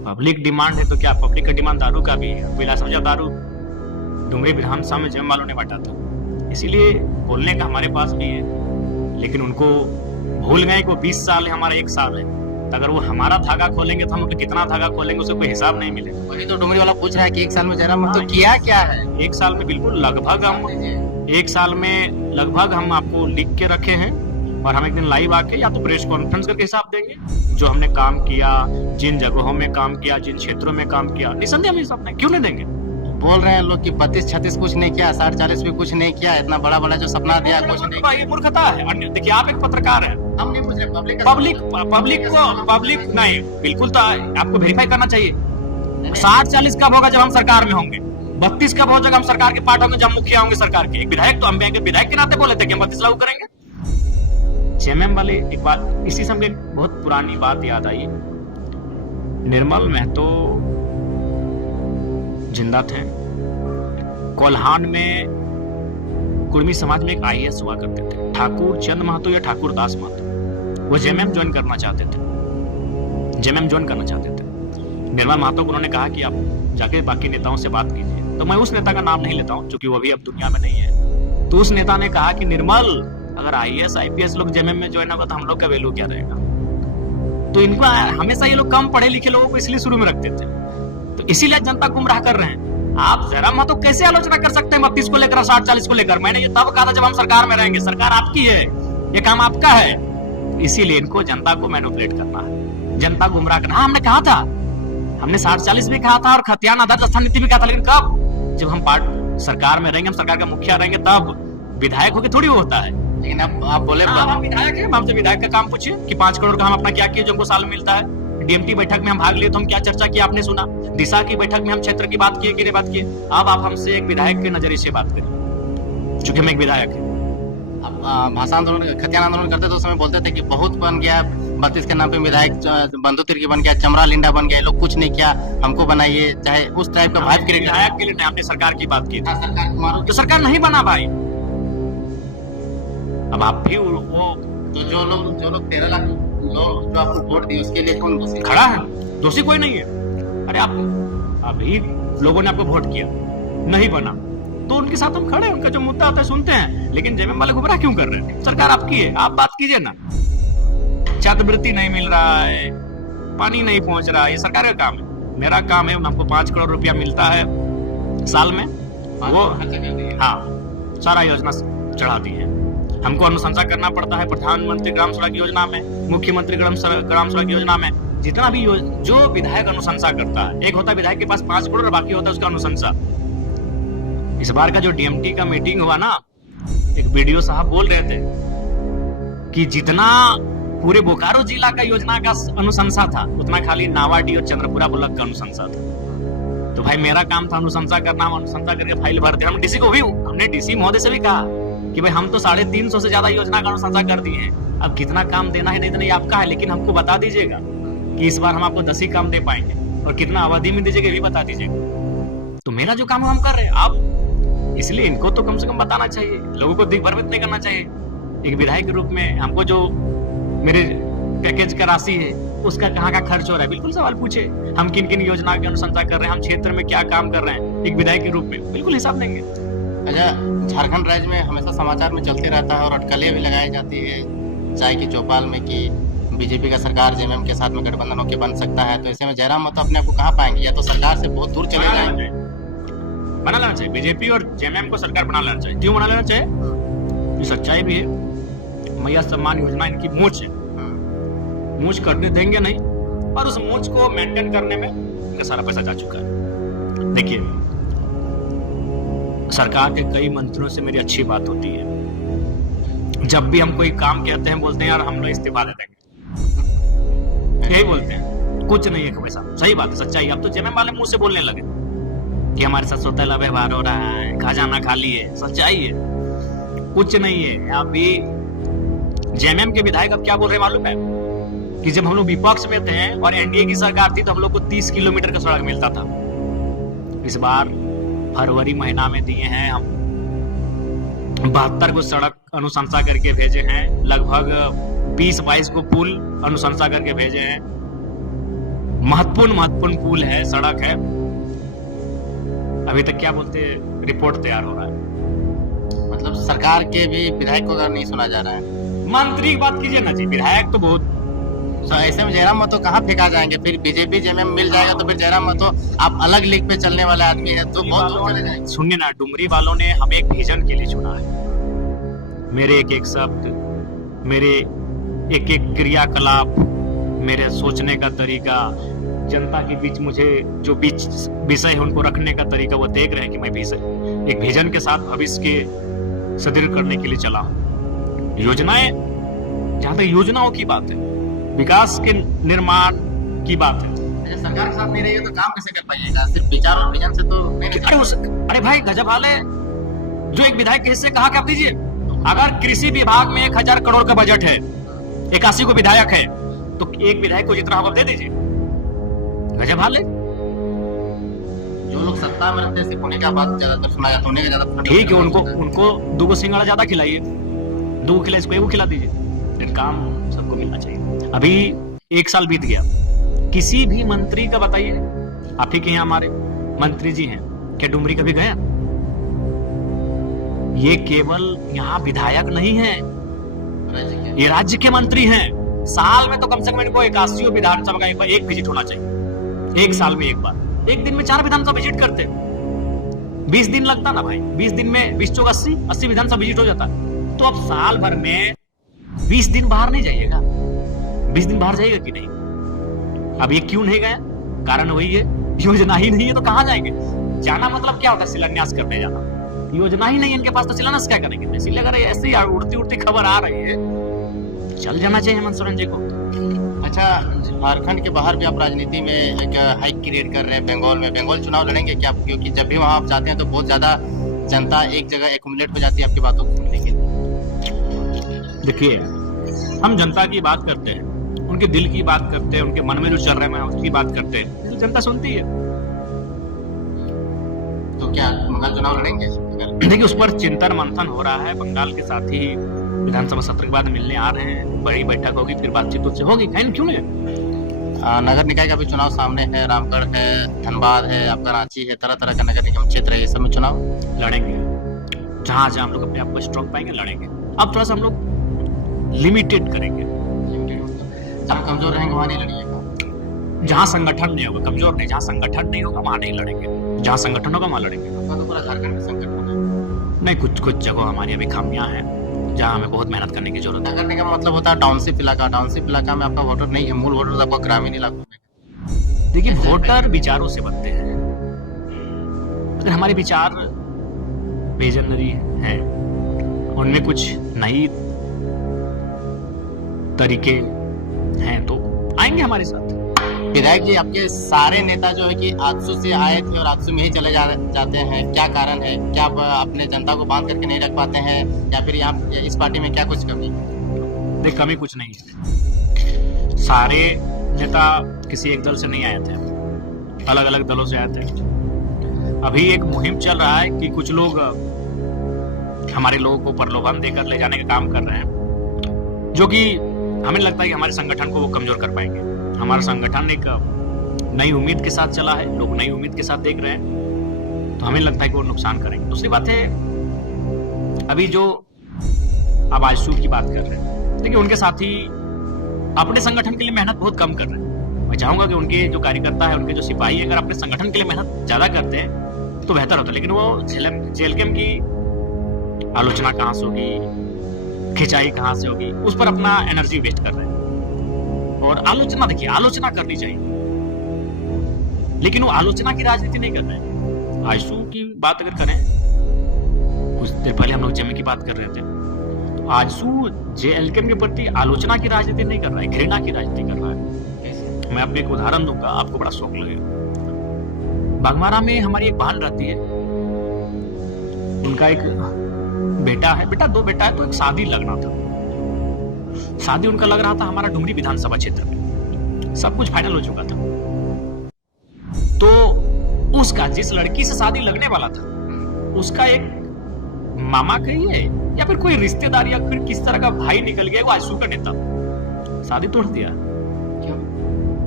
पब्लिक डिमांड है तो क्या? पब्लिक का डिमांड दारू का भी है। पहला समझा दारू डुमरी विधानसभा में जेएमएम वालों ने बांटा था, इसीलिए बोलने का हमारे पास भी है। लेकिन उनको भूल गए कि 20 साल है, हमारा 1 साल है। तो अगर वो हमारा धागा खोलेंगे तो हम उनको कितना धागा खोलेंगे उसका कोई हिसाब नहीं मिलेगा। वही तो डुमरी वाला पूछ रहा है कि 1 साल में जयराम महतो किया क्या है? 1 साल में बिल्कुल लगभग हम 1 साल में लगभग हम आपको लिख के रखे हैं, और हम एक दिन लाइव आके या तो प्रेस कॉन्फ्रेंस करके हिसाब देंगे जो हमने काम किया, जिन जगहों में काम किया, जिन क्षेत्रों में काम किया। निसंदेह हम हिसाब नहीं, क्यों नहीं देंगे? बोल रहे हैं लोग कि 32-36 कुछ नहीं किया, 60-40 भी कुछ नहीं किया, इतना बड़ा बड़ा जो सपना दिया कुछ नहीं किया। ये मूर्खता है। अन्य देखिए, आप एक पत्रकार हैं, हम नहीं पूछ रहे, पब्लिक नहीं, बिल्कुल तो आपको वेरीफाई करना चाहिए। 60-40 कब होगा? जब हम सरकार में होंगे। 32 कब हो जाएगा? हम सरकार के पार्ट होंगे, जब मुखिया होंगे सरकार के। एक विधायक तो हम विधायक के नाते बोले थे कि हम 32 लागू करेंगे। जेएमएम वाले एक बात, इसी समय बहुत पुरानी बात याद आई। निर्मल महतो जिंदा थे। कोल्हान में कुर्मी समाज में एक आईएएस हुआ करते थे, ठाकुर चंद महतो या ठाकुर दास महतो। वो जेएमएम ज्वाइन करना चाहते थे, निर्मल महतो को उन्होंने कहा कि आप जाके बाकी नेताओं से बात कीजिए। तो मैं उस नेता का नाम नहीं लेता हूं क्योंकि वो भी अब दुनिया में नहीं है। तो उस नेता ने कहा कि निर्मल, अगर आईएएस आईपीएस लोग जेएमएम में ज्वाइन होगा तो हम लोग का वैल्यू क्या रहेगा। तो इनको हमेशा ये लोग कम पढ़े लिखे लोगों को इसलिए शुरू में रखते थे, तो इसीलिए जनता गुमराह कर रहे हैं। आप जरा महतो कैसे आलोचना कर सकते हैं 32 को लेकर, 60-40 को लेकर? मैंने ये तब कहा था जब हम सरकार में रहेंगे। सरकार आपकी है, ये काम आपका है। इसीलिए इनको जनता को मैनिपुलेट करना है, जनता गुमराह करना। हाँ, हमने कहा था, हमने 60-40 भी कहा था और खतियान आधार स्थान नीति भी कहा था, लेकिन कब? जब हम सरकार में रहेंगे, हम सरकार का मुखिया रहेंगे, तब। विधायक होके थोड़ी वो होता है। लेकिन अब आप बोले हम विधायक हैं, हमसे विधायक का काम पूछिए कि 5 करोड़ का हम अपना क्या किए जो हमको साल में मिलता है। डीएमटी बैठक में हम भाग लिए तो हम क्या चर्चा की आपने सुना? दिशा की बैठक में हम क्षेत्र की बात किए कि नहीं बात किए? अब आप हमसे एक विधायक के नजरिए से बात करिए, चूंकि मैं एक विधायक है। भाषा आंदोलन, खतियान आंदोलन करते तो उस समय बोलते थे कि बहुत बन गया, 32 के नाम पे विधायक बंधु तिर्की बन गया, चमरा लिंडा बन गया, लोग कुछ नहीं किया, हमको बनाइए। चाहे उस टाइप का भाव क्रिएट। विधायक के लिए हमने सरकार की बात की थी, सरकार तो सरकार नहीं बना भाई। अब आप भी वो तो जो लोग 13 लाख लोग जो आपको वोट दिए उसके लिए कौन दोषी खड़ा है? दोषी कोई नहीं है। अरे आप अभी लोगों ने आपको वोट किया, नहीं बना, तो उनके साथ हम खड़े हैं, उनका जो मुद्दा आता है सुनते हैं। लेकिन जेएमएम वाले गुमराह क्यों कर रहे हैं? सरकार आपकी है, आप बात कीजिए ना। छात्रवृत्ति नहीं मिल रहा है, पानी नहीं पहुंच रहा है, ये सरकार का काम है। मेरा काम है, हमको 5 करोड़ रुपया मिलता है साल में, वो हाँ सारा योजना चढ़ा दी है। हमको अनुशंसा करना पड़ता है प्रधानमंत्री ग्राम सड़क योजना में, मुख्यमंत्री ग्राम सड़क योजना में, जितना भी जो विधायक अनुशंसा करता है। एक होता है विधायक के पास 5 करोड़ और बाकी होता है उसका अनुशंसा। इस बार का जो डीएमटी का मीटिंग हुआ ना, एक वीडियो साहब बोल रहे थे कि जितना पूरे बोकारो जिला का योजना का अनुशंसा था उतना खाली नावाडी और चंद्रपुरा ब्लॉक का अनुशंसा था। तो भाई मेरा काम था अनुशंसा करना, हम अनुशंसा करके फाइल भरते। हम डीसी को भी, हमने डीसी महोदय से भी कहा कि भाई हम तो 350 से ज्यादा योजना का अनुशंसा कर दिए हैं, अब कितना काम देना है नहीं देना ये आपका है, लेकिन हमको बता दीजिएगा कि इस बार हम आपको 10 ही काम दे पाएंगे और कितना अवधि में दीजिएगा भी बता दीजिएगा। तो मेरा जो काम है हम कर रहे हैं। अब इसलिए इनको तो कम से कम बताना चाहिए, लोगों को दिग्भ्रमित नहीं करना चाहिए। एक विधायक के रूप में हमको जो मेरे पैकेज का राशि है उसका कहाँ का खर्च हो रहा है, बिल्कुल सवाल पूछे। हम किन किन योजना की अनुशंसा कर रहे हैं, हम क्षेत्र में क्या काम कर रहे हैं, एक विधायक के रूप में बिल्कुल हिसाब देंगे। अच्छा, झारखंड राज्य में हमेशा समाचार में चलते रहता है और अटकलें भी लगाई जाती है, चाहे कि चौपाल में कि बीजेपी का सरकार जेएमएम के साथ में गठबंधन होकर बन सकता है। तो ऐसे में जयराम महतो अपने आप को कहाँ पाएंगे? या तो सरकार से बहुत दूर चले जाएंगे। बना लेना चाहिए, बीजेपी और जेएमएम को सरकार बना लेना चाहिए। क्यों बना लेना चाहिए? ये सच्चाई भी है। मैया सम्मान योजना इनकी मूंछ है, मूंछ करने देंगे नहीं, और उस मूंछ को मेंटेन करने में इनका सारा पैसा जा चुका है। देखिए, सरकार के कई मंत्रियों से मेरी अच्छी बात होती है। जब भी हम कोई काम कहते हैं बोलते हैं यार हम लोग इस्तीफा दे देंगे, यही बोलते हैं, कुछ नहीं है पैसा। सही बात है, सच्चाई। अब तो जेएमएम वाले मुंह से बोलने लगे कि हमारे साथ सौतेला व्यवहार हो रहा है, खजाना खाली है। सच्चाई है, कुछ नहीं है। अभी जेएमएम के विधायक अब क्या बोल रहे हैं मालूम है? कि जब हम लोग विपक्ष में थे और एनडीए की सरकार थी तो हम लोग को 30 किलोमीटर का सड़क मिलता था। इस बार फरवरी महीना में दिए हैं हम 72 को सड़क अनुशंसा करके भेजे हैं, लगभग 20-22 को पुल अनुशंसा करके भेजे हैं। महत्वपूर्ण पुल है, सड़क है। अभी तक क्या बोलते हैं, रिपोर्ट तैयार हो रहा है। मतलब सरकार के भी विधायक को नहीं सुना जा रहा है। मंत्री की बात कीजिए ना जी, विधायक तो बहुत। तो ऐसे में जयराम महतो कहाँ फेंका जाएंगे? फिर बीजेपी जेएमएम मिल जाएगा तो फिर जयराम महतो आप अलग लीग पे चलने वाले आदमी है, तो बहुत दूर चले जाएंगे। सुनिए ना, डुमरी वालों ने हमें एक विजन के लिए चुना है। मेरे एक एक शब्द, मेरे एक एक क्रियाकलाप, मेरे सोचने का तरीका, जनता के बीच मुझे जो बीच विषय है उनको रखने का तरीका वो देख रहे हैं कि मैं विषय एक विजन के साथ भविष्य के सुदृढ़ करने के लिए चला हूं। योजनाएं, जहां तक योजनाओं की बात है, विकास के निर्माण की बात है, अच्छा, सरकार के साथ नहीं रहिए तो काम कैसे कर पाइएगा? सिर्फ विचार और विजन से तो नहीं। अरे भाई गजब हाल है। जो एक विधायक हिस्से कहा कि आप दीजिए, अगर कृषि विभाग में 1000 करोड़ का बजट है, 81 को विधायक है, तो एक विधायक को जितना आप दे दीजिए। गजब हाल है। जो लोग सत्ता में रहते हैं सिर्फ उन्हीं का बात ज्यादातर सुना जाता है, उन्हीं का ज्यादा। ठीक है, उनको 2 सिंगाड़ा ज्यादा खिलाइए, 2 खिला, इसको 1 खिला दीजिए, लेकिन काम सबको मिलना चाहिए। अभी 1 साल बीत गया, किसी भी मंत्री का बताइए, आप ही के यहाँ हमारे मंत्री जी हैं, क्या डुमरी कभी गया? ये केवल यहाँ विधायक नहीं है, ये राज्य के मंत्री हैं। साल में तो कम से कम इनको 81 विधानसभा का एक विजिट होना चाहिए, 1 साल में 1 बार। 1 दिन में 4 विधानसभा विजिट करते, 20 दिन लगता ना भाई, 20 दिन में 20 चौक 80 विधानसभा विजिट हो जाता। तो अब साल भर में 20 दिन बाहर नहीं जाइएगा, 20 दिन बाहर जाइएगा कि नहीं? अब ये क्यों नहीं गया? कारण वही है, योजना ही नहीं है तो कहां जाएंगे? जाना मतलब क्या होता है? शिलान्यास करने जाना। योजना ही नहीं है इनके पास तो शिलान्यास क्या करेंगे? इसलिए अगर ऐसे ही उड़ती उड़ती खबर आ रही है, चल जाना चाहिए हेमंत सोरेन जी को। अच्छा, झारखंड के बाहर भी आप राजनीति में एक हाइक क्रिएट कर रहे हैं। बंगाल में, बंगाल चुनाव लड़ेंगे क्या? क्योंकि जब भी वहां आप जाते हैं तो बहुत ज्यादा जनता एक जगह एक्युमुलेट हो जाती है आपकी बातों को सुनने के लिए। देखिए, हम जनता की बात करते हैं, उनके दिल की बात करते हैं, उनके मन में जो चल रहा है उसकी बात करते हैं, जनता सुनती है। तो क्या बंगाल चुनाव लड़ेंगे? देखिए, उस पर चिंतन मंथन हो रहा है। बंगाल के साथ ही विधानसभा सत्र के बाद मिलने आ रहे हैं, बड़ी बैठक होगी, फिर बातचीत उससे होगी, कहीं क्यों नहीं। नगर निकाय का भी चुनाव सामने है, रामगढ़ है, धनबाद है, आपका रांची है, तरह तरह का नगर निगम क्षेत्र है, ये सब में चुनाव लड़ेंगे। जहां जहां हम लोग अपने आप को स्ट्रॉन्ग पाएंगे लड़ेंगे। अब थोड़ा सा हम लोग लिमिटेड करेंगे, जहाँ कमजोर रहेंगे वहाँ नहीं लड़िएगा। जहां संगठन नहीं होगा, कमजोर नहीं, जहां संगठन नहीं होगा वहां नहीं लड़ेंगे, जहां संगठन होगा वहां लड़ेंगे। तो पूरा झारखंड में संकट होना है। नहीं, कुछ जगह हमारी अभी खामियां हैं जहां हमें बहुत मेहनत करने की जरूरत है। नगर निगम मतलब होता है टाउनशिप इलाका। टाउनशिप इलाका में आपका वोटर नहीं है, मूल वोटर तो आपका ग्रामीण इलाकों में। देखिए, वोटर विचारों से बनते हैं। अगर हमारे विचार विजनरी हैं, उनमें कुछ नई तरीके हैं तो आएंगे हमारे साथ। विधायक जी, आपके सारे नेता जो है कि आजसू से आए थे और आजसू में ही चले जाते हैं, क्या कारण है? क्या आप अपने जनता को बांध करके नहीं रख पाते हैं, या फिर आप इस पार्टी में क्या कुछ कमी? देख, कमी कुछ नहीं है। सारे नेता किसी एक दल से नहीं आए थे, अलग अलग दलों से आए थे। अभी एक मुहिम चल रहा है कि कुछ लोग हमारे लोगों को प्रलोभन देकर ले जाने का काम कर रहे हैं, जो कि हमें लगता है कि हमारे संगठन को वो कमजोर कर पाएंगे। हमारा संगठन एक नई उम्मीद के साथ चला है, लोग नई उम्मीद के साथ देख रहे हैं, तो हमें लगता है कि वो नुकसान करेंगे। दूसरी बात है, अभी जो आप आजसू की बात कर रहे हैं, देखिए उनके साथी अपने संगठन के लिए मेहनत बहुत कम कर रहे हैं। मैं चाहूंगा कि उनके जो कार्यकर्ता है, उनके जो सिपाही अगर अपने संगठन के लिए मेहनत ज्यादा करते हैं तो बेहतर होता है। लेकिन वो जेएलकेएम की आलोचना कहाँ से होगी, खिंचाई कहाँ से होगी, उस पर अपना एनर्जी वेस्ट कर रहे हैं। और आलोचना, देखिए आलोचना करनी चाहिए, लेकिन वो आलोचना की राजनीति नहीं कर रहे हैं। आजसू की बात अगर करें, कुछ देर पहले हम लोग जेएमए की बात कर रहे थे, तो आजसू जेएलकेएम के प्रति आलोचना की राजनीति नहीं कर रहा है, घृणा की राजनीति कर रहा है। मैं आपको एक उदाहरण दूंगा, आपको बड़ा शौक लगेगा। बागमारा में हमारी एक बहन रहती है, उनका एक बेटा है, 2 बेटा है, तो एक शादी लगना था। शादी उनका लग रहा था हमारा डुमरी विधानसभा क्षेत्र में, सब कुछ फाइनल हो चुका था। तो उसका जिस लड़की से शादी लगने वाला था, उसका एक मामा कहिए या फिर कोई रिश्तेदार या फिर किस तरह का भाई निकल गया, वो आजसू का नेता, शादी तोड़ दिया। क्यों?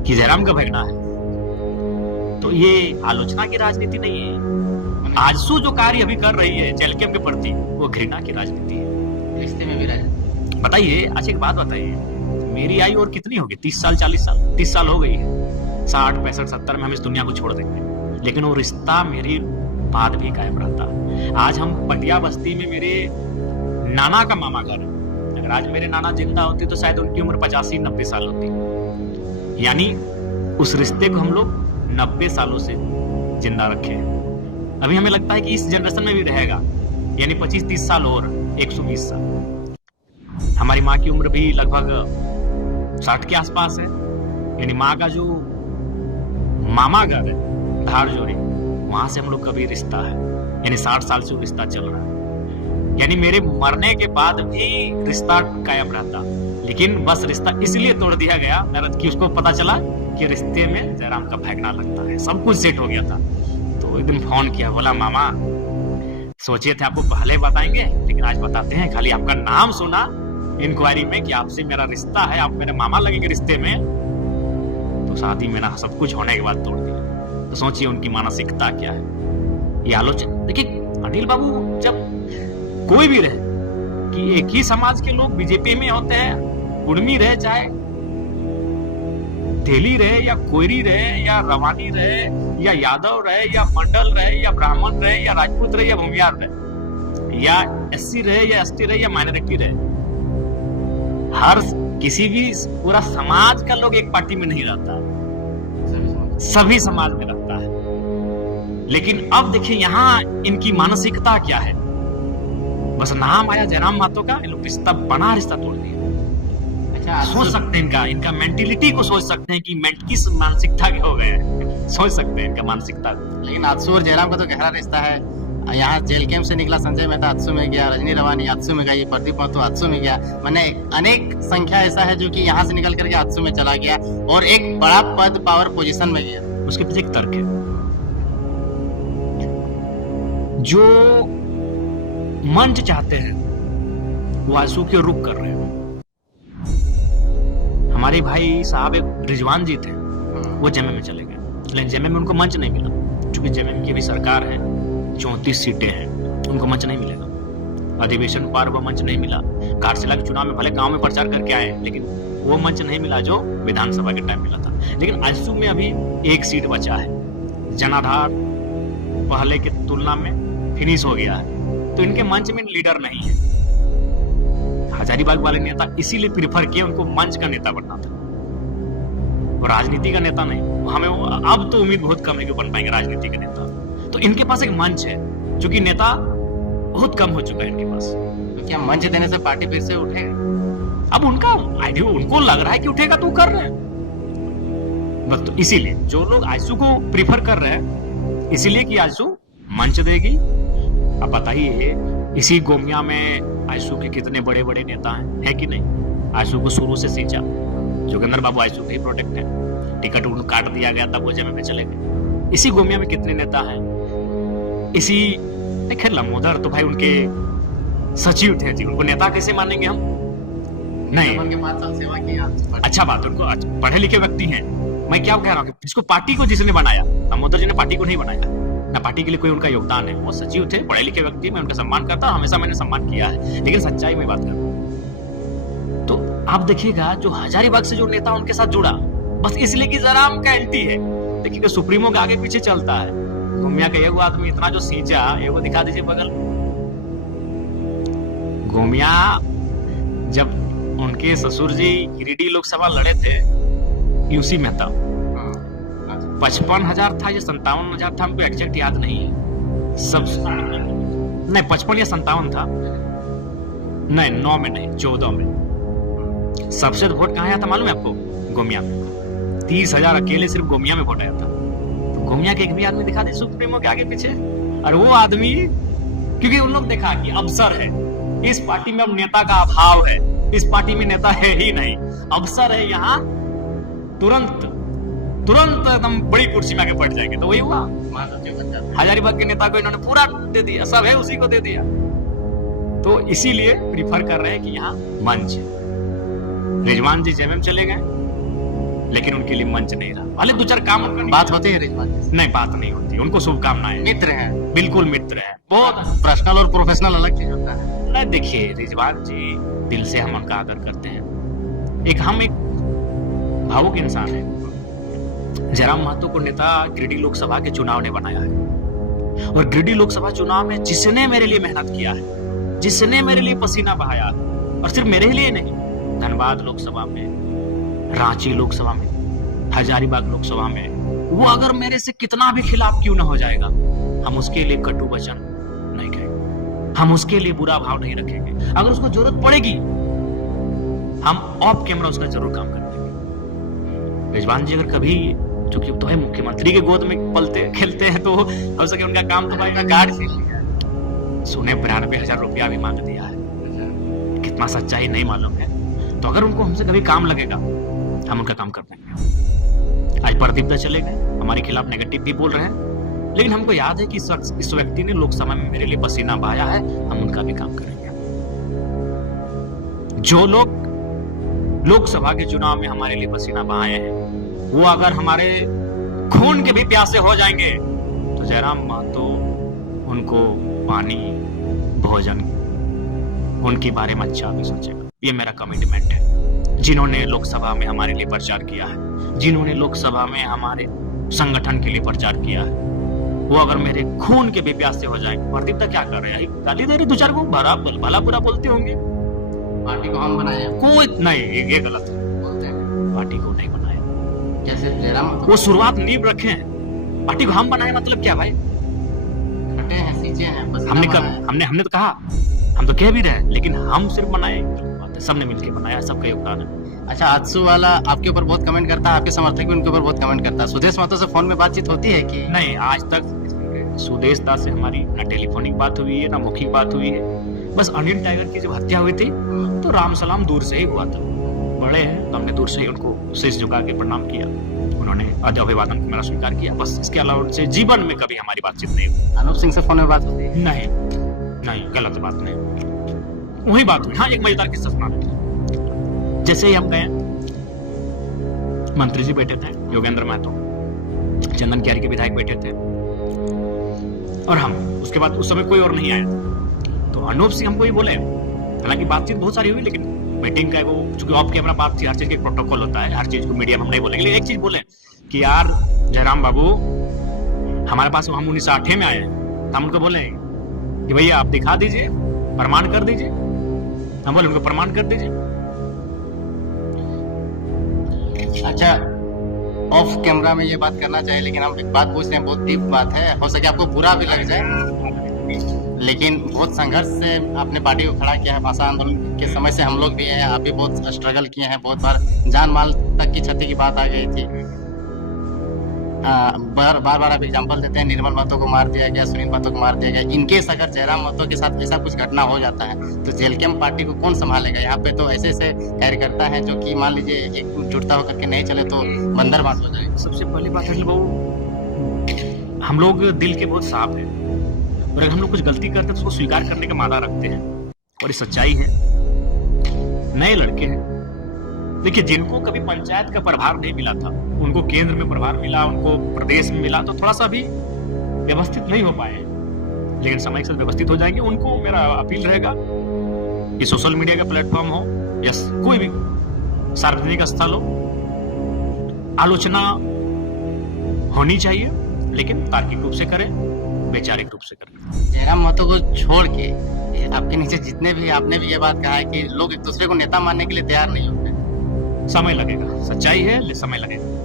कि जयराम का भगना है। तो ये आलोचना की राजनीति नहीं है। आजसू जो कार्य अभी कर रही है जेएलकेएम के प्रति, वो घृणा की राजनीति है। रिश्ते में भी राजनीति। बताइए, अच्छा एक बात बताइए, मेरी आयु और कितनी होगी? 30 साल, 40 साल, 30 साल हो गई है। 60, 65, 70 में हम इस दुनिया को छोड़ देंगे, लेकिन वो रिश्ता मेरी बाद भी कायम रहता। आज हम पटिया बस्ती में मेरे नाना का मामा घर है। अगर आज मेरे नाना जिंदा होते तो शायद उनकी उम्र 85-90 साल होती। यानी उस रिश्ते को हम लोग 90 सालों से जिंदा रखे हैं। अभी हमें लगता है कि इस जनरेशन में भी रहेगा, यानी 25-30 साल और 120 साल। हमारी माँ की उम्र भी लगभग 60 के आसपास है, यानी माँ का जो मामा घर है धारजोरी, वहां से हम लोग का भी रिश्ता है, यानी 60 साल से वो रिश्ता चल रहा है। यानी मेरे मरने के बाद भी रिश्ता कायम रहता, लेकिन बस रिश्ता इसलिए तोड़ दिया गया कि उसको पता चला कि रिश्ते में जयराम का फेंकना लगता है। सब कुछ सेट हो गया था। तो एक दिन फोन किया, बोला मामा सोचे थे आपको पहले बताएंगे, लेकिन आज बताते हैं। खाली आपका नाम सुना इंक्वायरी में कि आपसे मेरा रिश्ता है, आप मेरे मामा लगेंगे रिश्ते में, तो शादी मेरा सब कुछ होने के बाद तोड़ दिया। तो सोचिए उनकी मानसिकता क्या है, ये आलोचना। देखिए अनिल बाबू, जब कोई भी रहे कि एक ही समाज के लोग बीजेपी में होते हैं, कुर्मी रहे, चाहे तेली रहे या कोयरी रहे या रवानी रहे या यादव रहे या मंडल रहे या ब्राह्मण रहे या राजपूत रहे या भूमियार रहे या एससी रहे या एसटी रहे या माइनॉरिटी रहे, हर किसी भी पूरा समाज का लोग एक पार्टी में नहीं रहता, सभी समाज में रहता है। लेकिन अब देखिए यहाँ इनकी मानसिकता क्या है। बस नाम आया जयराम महतो का, लोग रिश्ता बना, रिश्ता तोड़ दिया। अच्छा, सोच सकते हैं इनका मेंटेलिटी को सोच सकते हैं कि किस मानसिकता के हो गए हैं, सोच सकते हैं इनका मानसिकता। लेकिन आत्सू और जयराम का तो गहरा रिश्ता है। यहाँ जेल कैंप से निकला संजय मेहता आत्सू में गया, रजनी रवानी आत्सू में गई, प्रदीप महतो आत्सू में गया, मैंने अनेक संख्या ऐसा है जो कि यहाँ से निकल करके आत्सू में चला गया और एक बड़ा पद पावर पोजीशन में गया। उसके पीछे एक तर्क है, जो मंच चाहते हैं वो आंसू के रुक कर रहे हैं। हमारे भाई साहब एक रिजवान जी थे, वो जेएमएम में चले गए, लेकिन जेएमएम में उनको मंच नहीं मिला, क्योंकि जेएमएम की भी सरकार है, 34 सीटें हैं, उनको मंच नहीं मिलेगा। अधिवेशन पर वो मंच नहीं मिला। घाटशिला के चुनाव में भले गांव में प्रचार करके आए, लेकिन वो मंच नहीं मिला जो विधानसभा के टाइम मिला था। लेकिन आंसू में अभी एक सीट बचा है, जनाधार पहले की तुलना में फिनिश हो गया है, तो इनके मंच में लीडर नहीं है। हजारीबाग वाले नेता इसीलिए प्रीफर किए, उनको मंच का नेता बनना था, वो राजनीति का नेता नहीं। हमें अब तो उम्मीद बहुत कम है कि बन पाएंगे राजनीति का नेता। तो इनके पास एक मंच है, जो कि नेता बहुत कम हो चुका है इनके पास। तो क्या मंच देने से पार्टी फिर से उठेगा? अब उनका आइडिया, उनको लग रहा है कि उठेगा तो कर रहे हैं बस। तो इसीलिए जो लोग आयसू को प्रीफर कर रहे हैं, इसीलिए कि आयसू मंच देगी। अब बताइए इसी गोमिया में आयसू के कितने बड़े बड़े नेता हैं, है कि नहीं? आयसू को शुरू से सींचा, जोगेंद्र बाबू आयसू के ही प्रोटेक्ट है, टिकट उनको काट दिया गया था, वो जेएमएम में चले गए। इसी गोमिया में कितने नेता हैं, इसी खैर लंबोदर तो भाई उनके सचिव थे जी, उनको नेता कैसे मानेंगे हम? नहीं, उनके 5 साल सेवा किया। अच्छा बात, उनको पढ़े लिखे व्यक्ति हैं। मैं क्या कह रहा हूँ, जिसको पार्टी को जिसने बनाया, लंबोदर जी ने पार्टी को नहीं बनाया ना, पार्टी के लिए कोई उनका योगदान है। वो सचिव थे, पढ़े लिखे व्यक्ति, मैं उनका सम्मान करता हूँ, हमेशा मैंने सम्मान किया है, लेकिन सच्चाई में बात कर रहा हूँ। तो आप देखिएगा जो हजारीबाग से जो नेता उनके साथ जुड़ा, बस इसलिए कि जयराम का एंटी है। देखिए सुप्रीमो के आगे पीछे चलता है। गोमिया का एगो आदमी इतना जो सींचा, एगो दिखा दीजिए बगल। गोमिया जब उनके ससुर जी गिरिडीह लोकसभा लड़े थे, यूसी मेहता, 55,000 था या 57,000 था, हमको एग्जैक्ट याद नहीं है। सब नहीं 55 या 57 था, नहीं 9 में नहीं 14 में। सबसे वोट कहाँ आया था मालूम है आपको? गोमिया में 30,000 अकेले सिर्फ गोमिया में वोट आया था। तो गोमिया के एक भी आदमी दिखा दे सुप्रीमो के आगे पीछे। और वो आदमी, क्योंकि उन लोग देखा कि अवसर है, इस पार्टी में अब नेता का अभाव है, इस पार्टी में नेता है ही नहीं, अवसर है यहाँ, तुरंत एकदम बड़ी कुर्सी में आके बैठ जाएंगे। तो वही हुआ, हजारीबाग के नेता को इन्होंने पूरा दे दिया, सब है उसी को दे दिया। तो इसीलिए प्रीफर कर रहे हैं कि यहाँ मंच। रिजवान जी जेएमएम चले गए, लेकिन उनके लिए मंच नहीं रहा। भले 2-4 काम बात होती है रिजवान? नहीं, बात नहीं होती, उनको शुभकामनाएं। मित्र हैं, बिल्कुल मित्र हैं, बहुत पर्सनल और प्रोफेशनल अलग चीज होता है। नहीं देखिए, रिजवान जी दिल से हम उनका आदर करते हैं। हम एक भावुक इंसान है। जयराम महतो को नेता गिरिडीह लोकसभा के चुनाव ने बनाया है, और गिरिडीह लोकसभा चुनाव में जिसने मेरे लिए मेहनत किया है, जिसने मेरे लिए पसीना बहाया है, और सिर्फ मेरे लिए नहीं, धनबाद लोकसभा में, रांची लोकसभा में, हजारीबाग लोकसभा में, वो अगर मेरे से कितना भी खिलाफ क्यों ना हो जाएगा, हम उसके लिए कटु वचन नहीं कहेंगे, हम उसके लिए बुरा भाव नहीं रखेंगे। अगर उसको जरूरत पड़ेगी हम ऑफ कैमरा उसका जरूर काम कर देंगे। मेजबान जी अगर कभी, चूंकि तो है मुख्यमंत्री के गोद में पलते खेलते हैं, तो हो सके उनका काम तो भाई कार्ड से सुने 92,000 रुपया भी मांग दिया है, कितना सच्चाई नहीं मालूम है। तो अगर उनको हमसे कभी काम लगेगा हम उनका काम कर देंगे। आज प्रदीप दा चले गए, हमारे खिलाफ नेगेटिव भी बोल रहे हैं, लेकिन हमको याद है कि इस व्यक्ति ने लोकसभा में मेरे लिए पसीना बहाया है, हम उनका भी काम करेंगे। जो लोग लोकसभा के चुनाव में हमारे लिए पसीना बहाए हैं, वो अगर हमारे खून के भी प्यासे हो जाएंगे तो जयराम महतो उनको पानी, भोजन, उनके बारे में अच्छा भी सोचेगा। ये मेरा कमिटमेंट है। जिन्होंने लोकसभा में हमारे लिए प्रचार किया है, जिन्होंने लोकसभा में हमारे संगठन के लिए प्रचार किया है, वो अगर मेरे खून के भी प्यासे हो जाएंगे। प्रदीप दा क्या कर रहे हैं, गाली दे रहे, दो चार को भला बुरा बोलते होंगे। पार्टी को हम बनाए, कोई नहीं, ये गलत है, बोलते हैं पार्टी को नहीं बनाया। जैसे जयराम वो शुरुआत नींव रखे हैं, पार्टी को हम बनाए मतलब क्या भाई? खटे हैं, सींचे हैं, बस हमने तो कहा, हम तो कह भी रहे, लेकिन हम सिर्फ बनाए, सबने मिलकर बनाया, सबका योगदान है। अच्छा, आजसू वाला आपके ऊपर बहुत कमेंट करता है, आपके समर्थक भी उनके ऊपर बहुत कमेंट करता है। सुदेश महतो से फोन में बातचीत होती है कि नहीं? आज तक सुदेश दा से हमारी ना टेलीफोनिक बात हुई है, ना मौखिक बात हुई है। बस अनिल टाइगर की जब हत्या हुई थी तो राम सलाम दूर से ही हुआ था। बड़े हैं तो हमने दूर से ही उनको शीश झुका के प्रणाम किया, उन्होंने अभिवादन को मेरा स्वीकार किया। बस इसके अलावा उनसे जीवन में कभी हमारी बातचीत नहीं हुई। अनूप सिंह से फोन में बात होती है? नहीं, गलत बात नहीं, वही बात हुई। हाँ, एक मजेदार किस्सा सुना देता हूं। जैसे ही हम गए, मंत्री जी बैठे थे, योगेंद्र महतो, चंदन क्यारी के विधायक बैठे थे, और हम, उसके बाद उस समय कोई और नहीं आया। तो अनूप सिंह हमको ये बोले, हालांकि बातचीत बहुत सारी हुई, लेकिन मीटिंग का वो चूंकि ऑफ कैमरा बात थी, हर चीज का प्रोटोकॉल होता है, हर चीज को मीडिया में हम नहीं बोलेंगे, लेकिन एक चीज बोले कि यार जयराम बाबू, हमारे पास हम 1960 में आए हैं, तो हम उनको बोले कि भैया आप दिखा दीजिए, प्रमाण कर दीजिए। हम बोले उनको प्रमाण कर दीजिए। अच्छा, ऑफ कैमरा में ये बात करना चाहिए, लेकिन हम एक बात पूछते हैं, बहुत डीप बात है, हो सके आपको बुरा भी लग जाए, लेकिन बहुत संघर्ष से आपने पार्टी को खड़ा किया है। भाषा आंदोलन के समय से हम लोग भी हैं, आप भी बहुत स्ट्रगल किए हैं, बहुत बार जान माल तक की क्षति की बात आ गई थी। बार आप एग्जांपल देते हैं, निर्मल महतो को मार दिया गया, सुनील महतो को मार दिया गया। इनकेस अगर जयराम महतो के साथ ऐसा कुछ घटना हो जाता है तो जेलकेम पार्टी को कौन संभालेगा? यहाँ पे तो ऐसे कार्यकर्ता है जो कि मान लीजिए एक जुटता होकर के नहीं चले तो बंदरबाज हो जाएगा। सबसे पहली बात है हम लोग दिल के बहुत साफ हैं, और अगर हम लोग कुछ गलती करते हैं तो उसको स्वीकार करने का मादा रखते हैं, और ये सच्चाई है। नए लड़के हैं, देखिए, जिनको कभी पंचायत का प्रभार नहीं मिला था, उनको केंद्र में प्रभार मिला, उनको प्रदेश में मिला, तो थोड़ा सा भी व्यवस्थित नहीं हो पाए, लेकिन समय के साथ व्यवस्थित हो जाएंगे। उनको मेरा अपील रहेगा कि सोशल मीडिया का प्लेटफॉर्म हो या कोई भी सार्वजनिक स्थल हो, आलोचना होनी चाहिए, लेकिन तार्किक रूप से करें, वैचारिक रूप से करें। जयराम महतो को छोड़ के आपके नीचे जितने भी, आपने भी ये बात कहा है कि लोग एक दूसरे को नेता मानने के लिए तैयार नहीं होते। समय लगेगा, सच्चाई है, लेकिन समय लगेगा।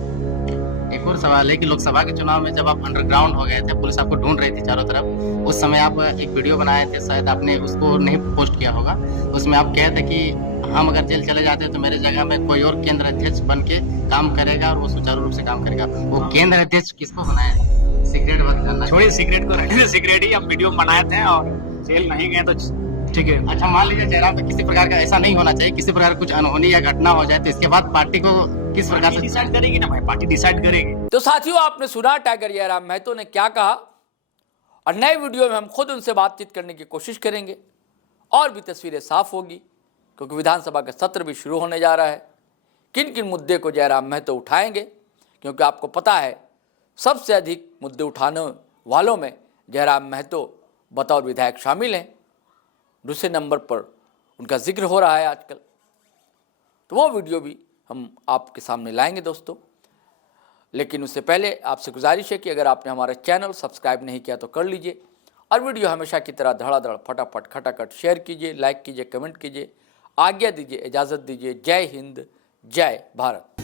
एक और सवाल है कि लोकसभा के चुनाव में जब आप अंडरग्राउंड हो गए थे, पुलिस आपको ढूंढ रही थी चारों तरफ, उस समय आप एक वीडियो बनाए थे, शायद आपने उसको नहीं पोस्ट किया होगा। उसमें आप कहे थे कि हम अगर जेल चले जाते तो मेरे जगह में कोई और केंद्र अध्यक्ष बन के काम करेगा और वो सुचारू रूप से काम करेगा। वो केंद्र अध्यक्ष किसको बनाया? सीक्रेट बात जानना छोड़िए, सीक्रेट को रहने, सीक्रेट ही हम वीडियो बनाए थे और जेल नहीं गए तो ठीक है। अच्छा, मान लीजिए जयराम पे किसी प्रकार का ऐसा नहीं होना चाहिए, किसी प्रकार कुछ अनहोनी या घटना हो जाए तो इसके बाद पार्टी को किस प्रकार से डिसाइड करेगी ना भाई, पार्टी डिसाइड करेगी। तो साथियों, आपने सुना टाइगर जयराम महतो ने क्या कहा, और नए वीडियो में हम खुद उनसे बातचीत करने की कोशिश करेंगे, और भी तस्वीरें साफ होगी, क्योंकि विधानसभा का सत्र भी शुरू होने जा रहा है। किन किन मुद्दे को जयराम महतो उठाएंगे, क्योंकि आपको पता है सबसे अधिक मुद्दे उठाने वालों में जयराम महतो बतौर विधायक शामिल हैं। दूसरे नंबर पर उनका जिक्र हो रहा है आजकल, तो वो वीडियो भी हम आपके सामने लाएंगे दोस्तों। लेकिन उससे पहले आपसे गुजारिश है कि अगर आपने हमारा चैनल सब्सक्राइब नहीं किया तो कर लीजिए, और वीडियो हमेशा की तरह धड़ाधड़ फटाफट खटाखट शेयर कीजिए, लाइक कीजिए, कमेंट कीजिए। आज्ञा दीजिए, इजाज़त दीजिए। जय हिंद, जय भारत।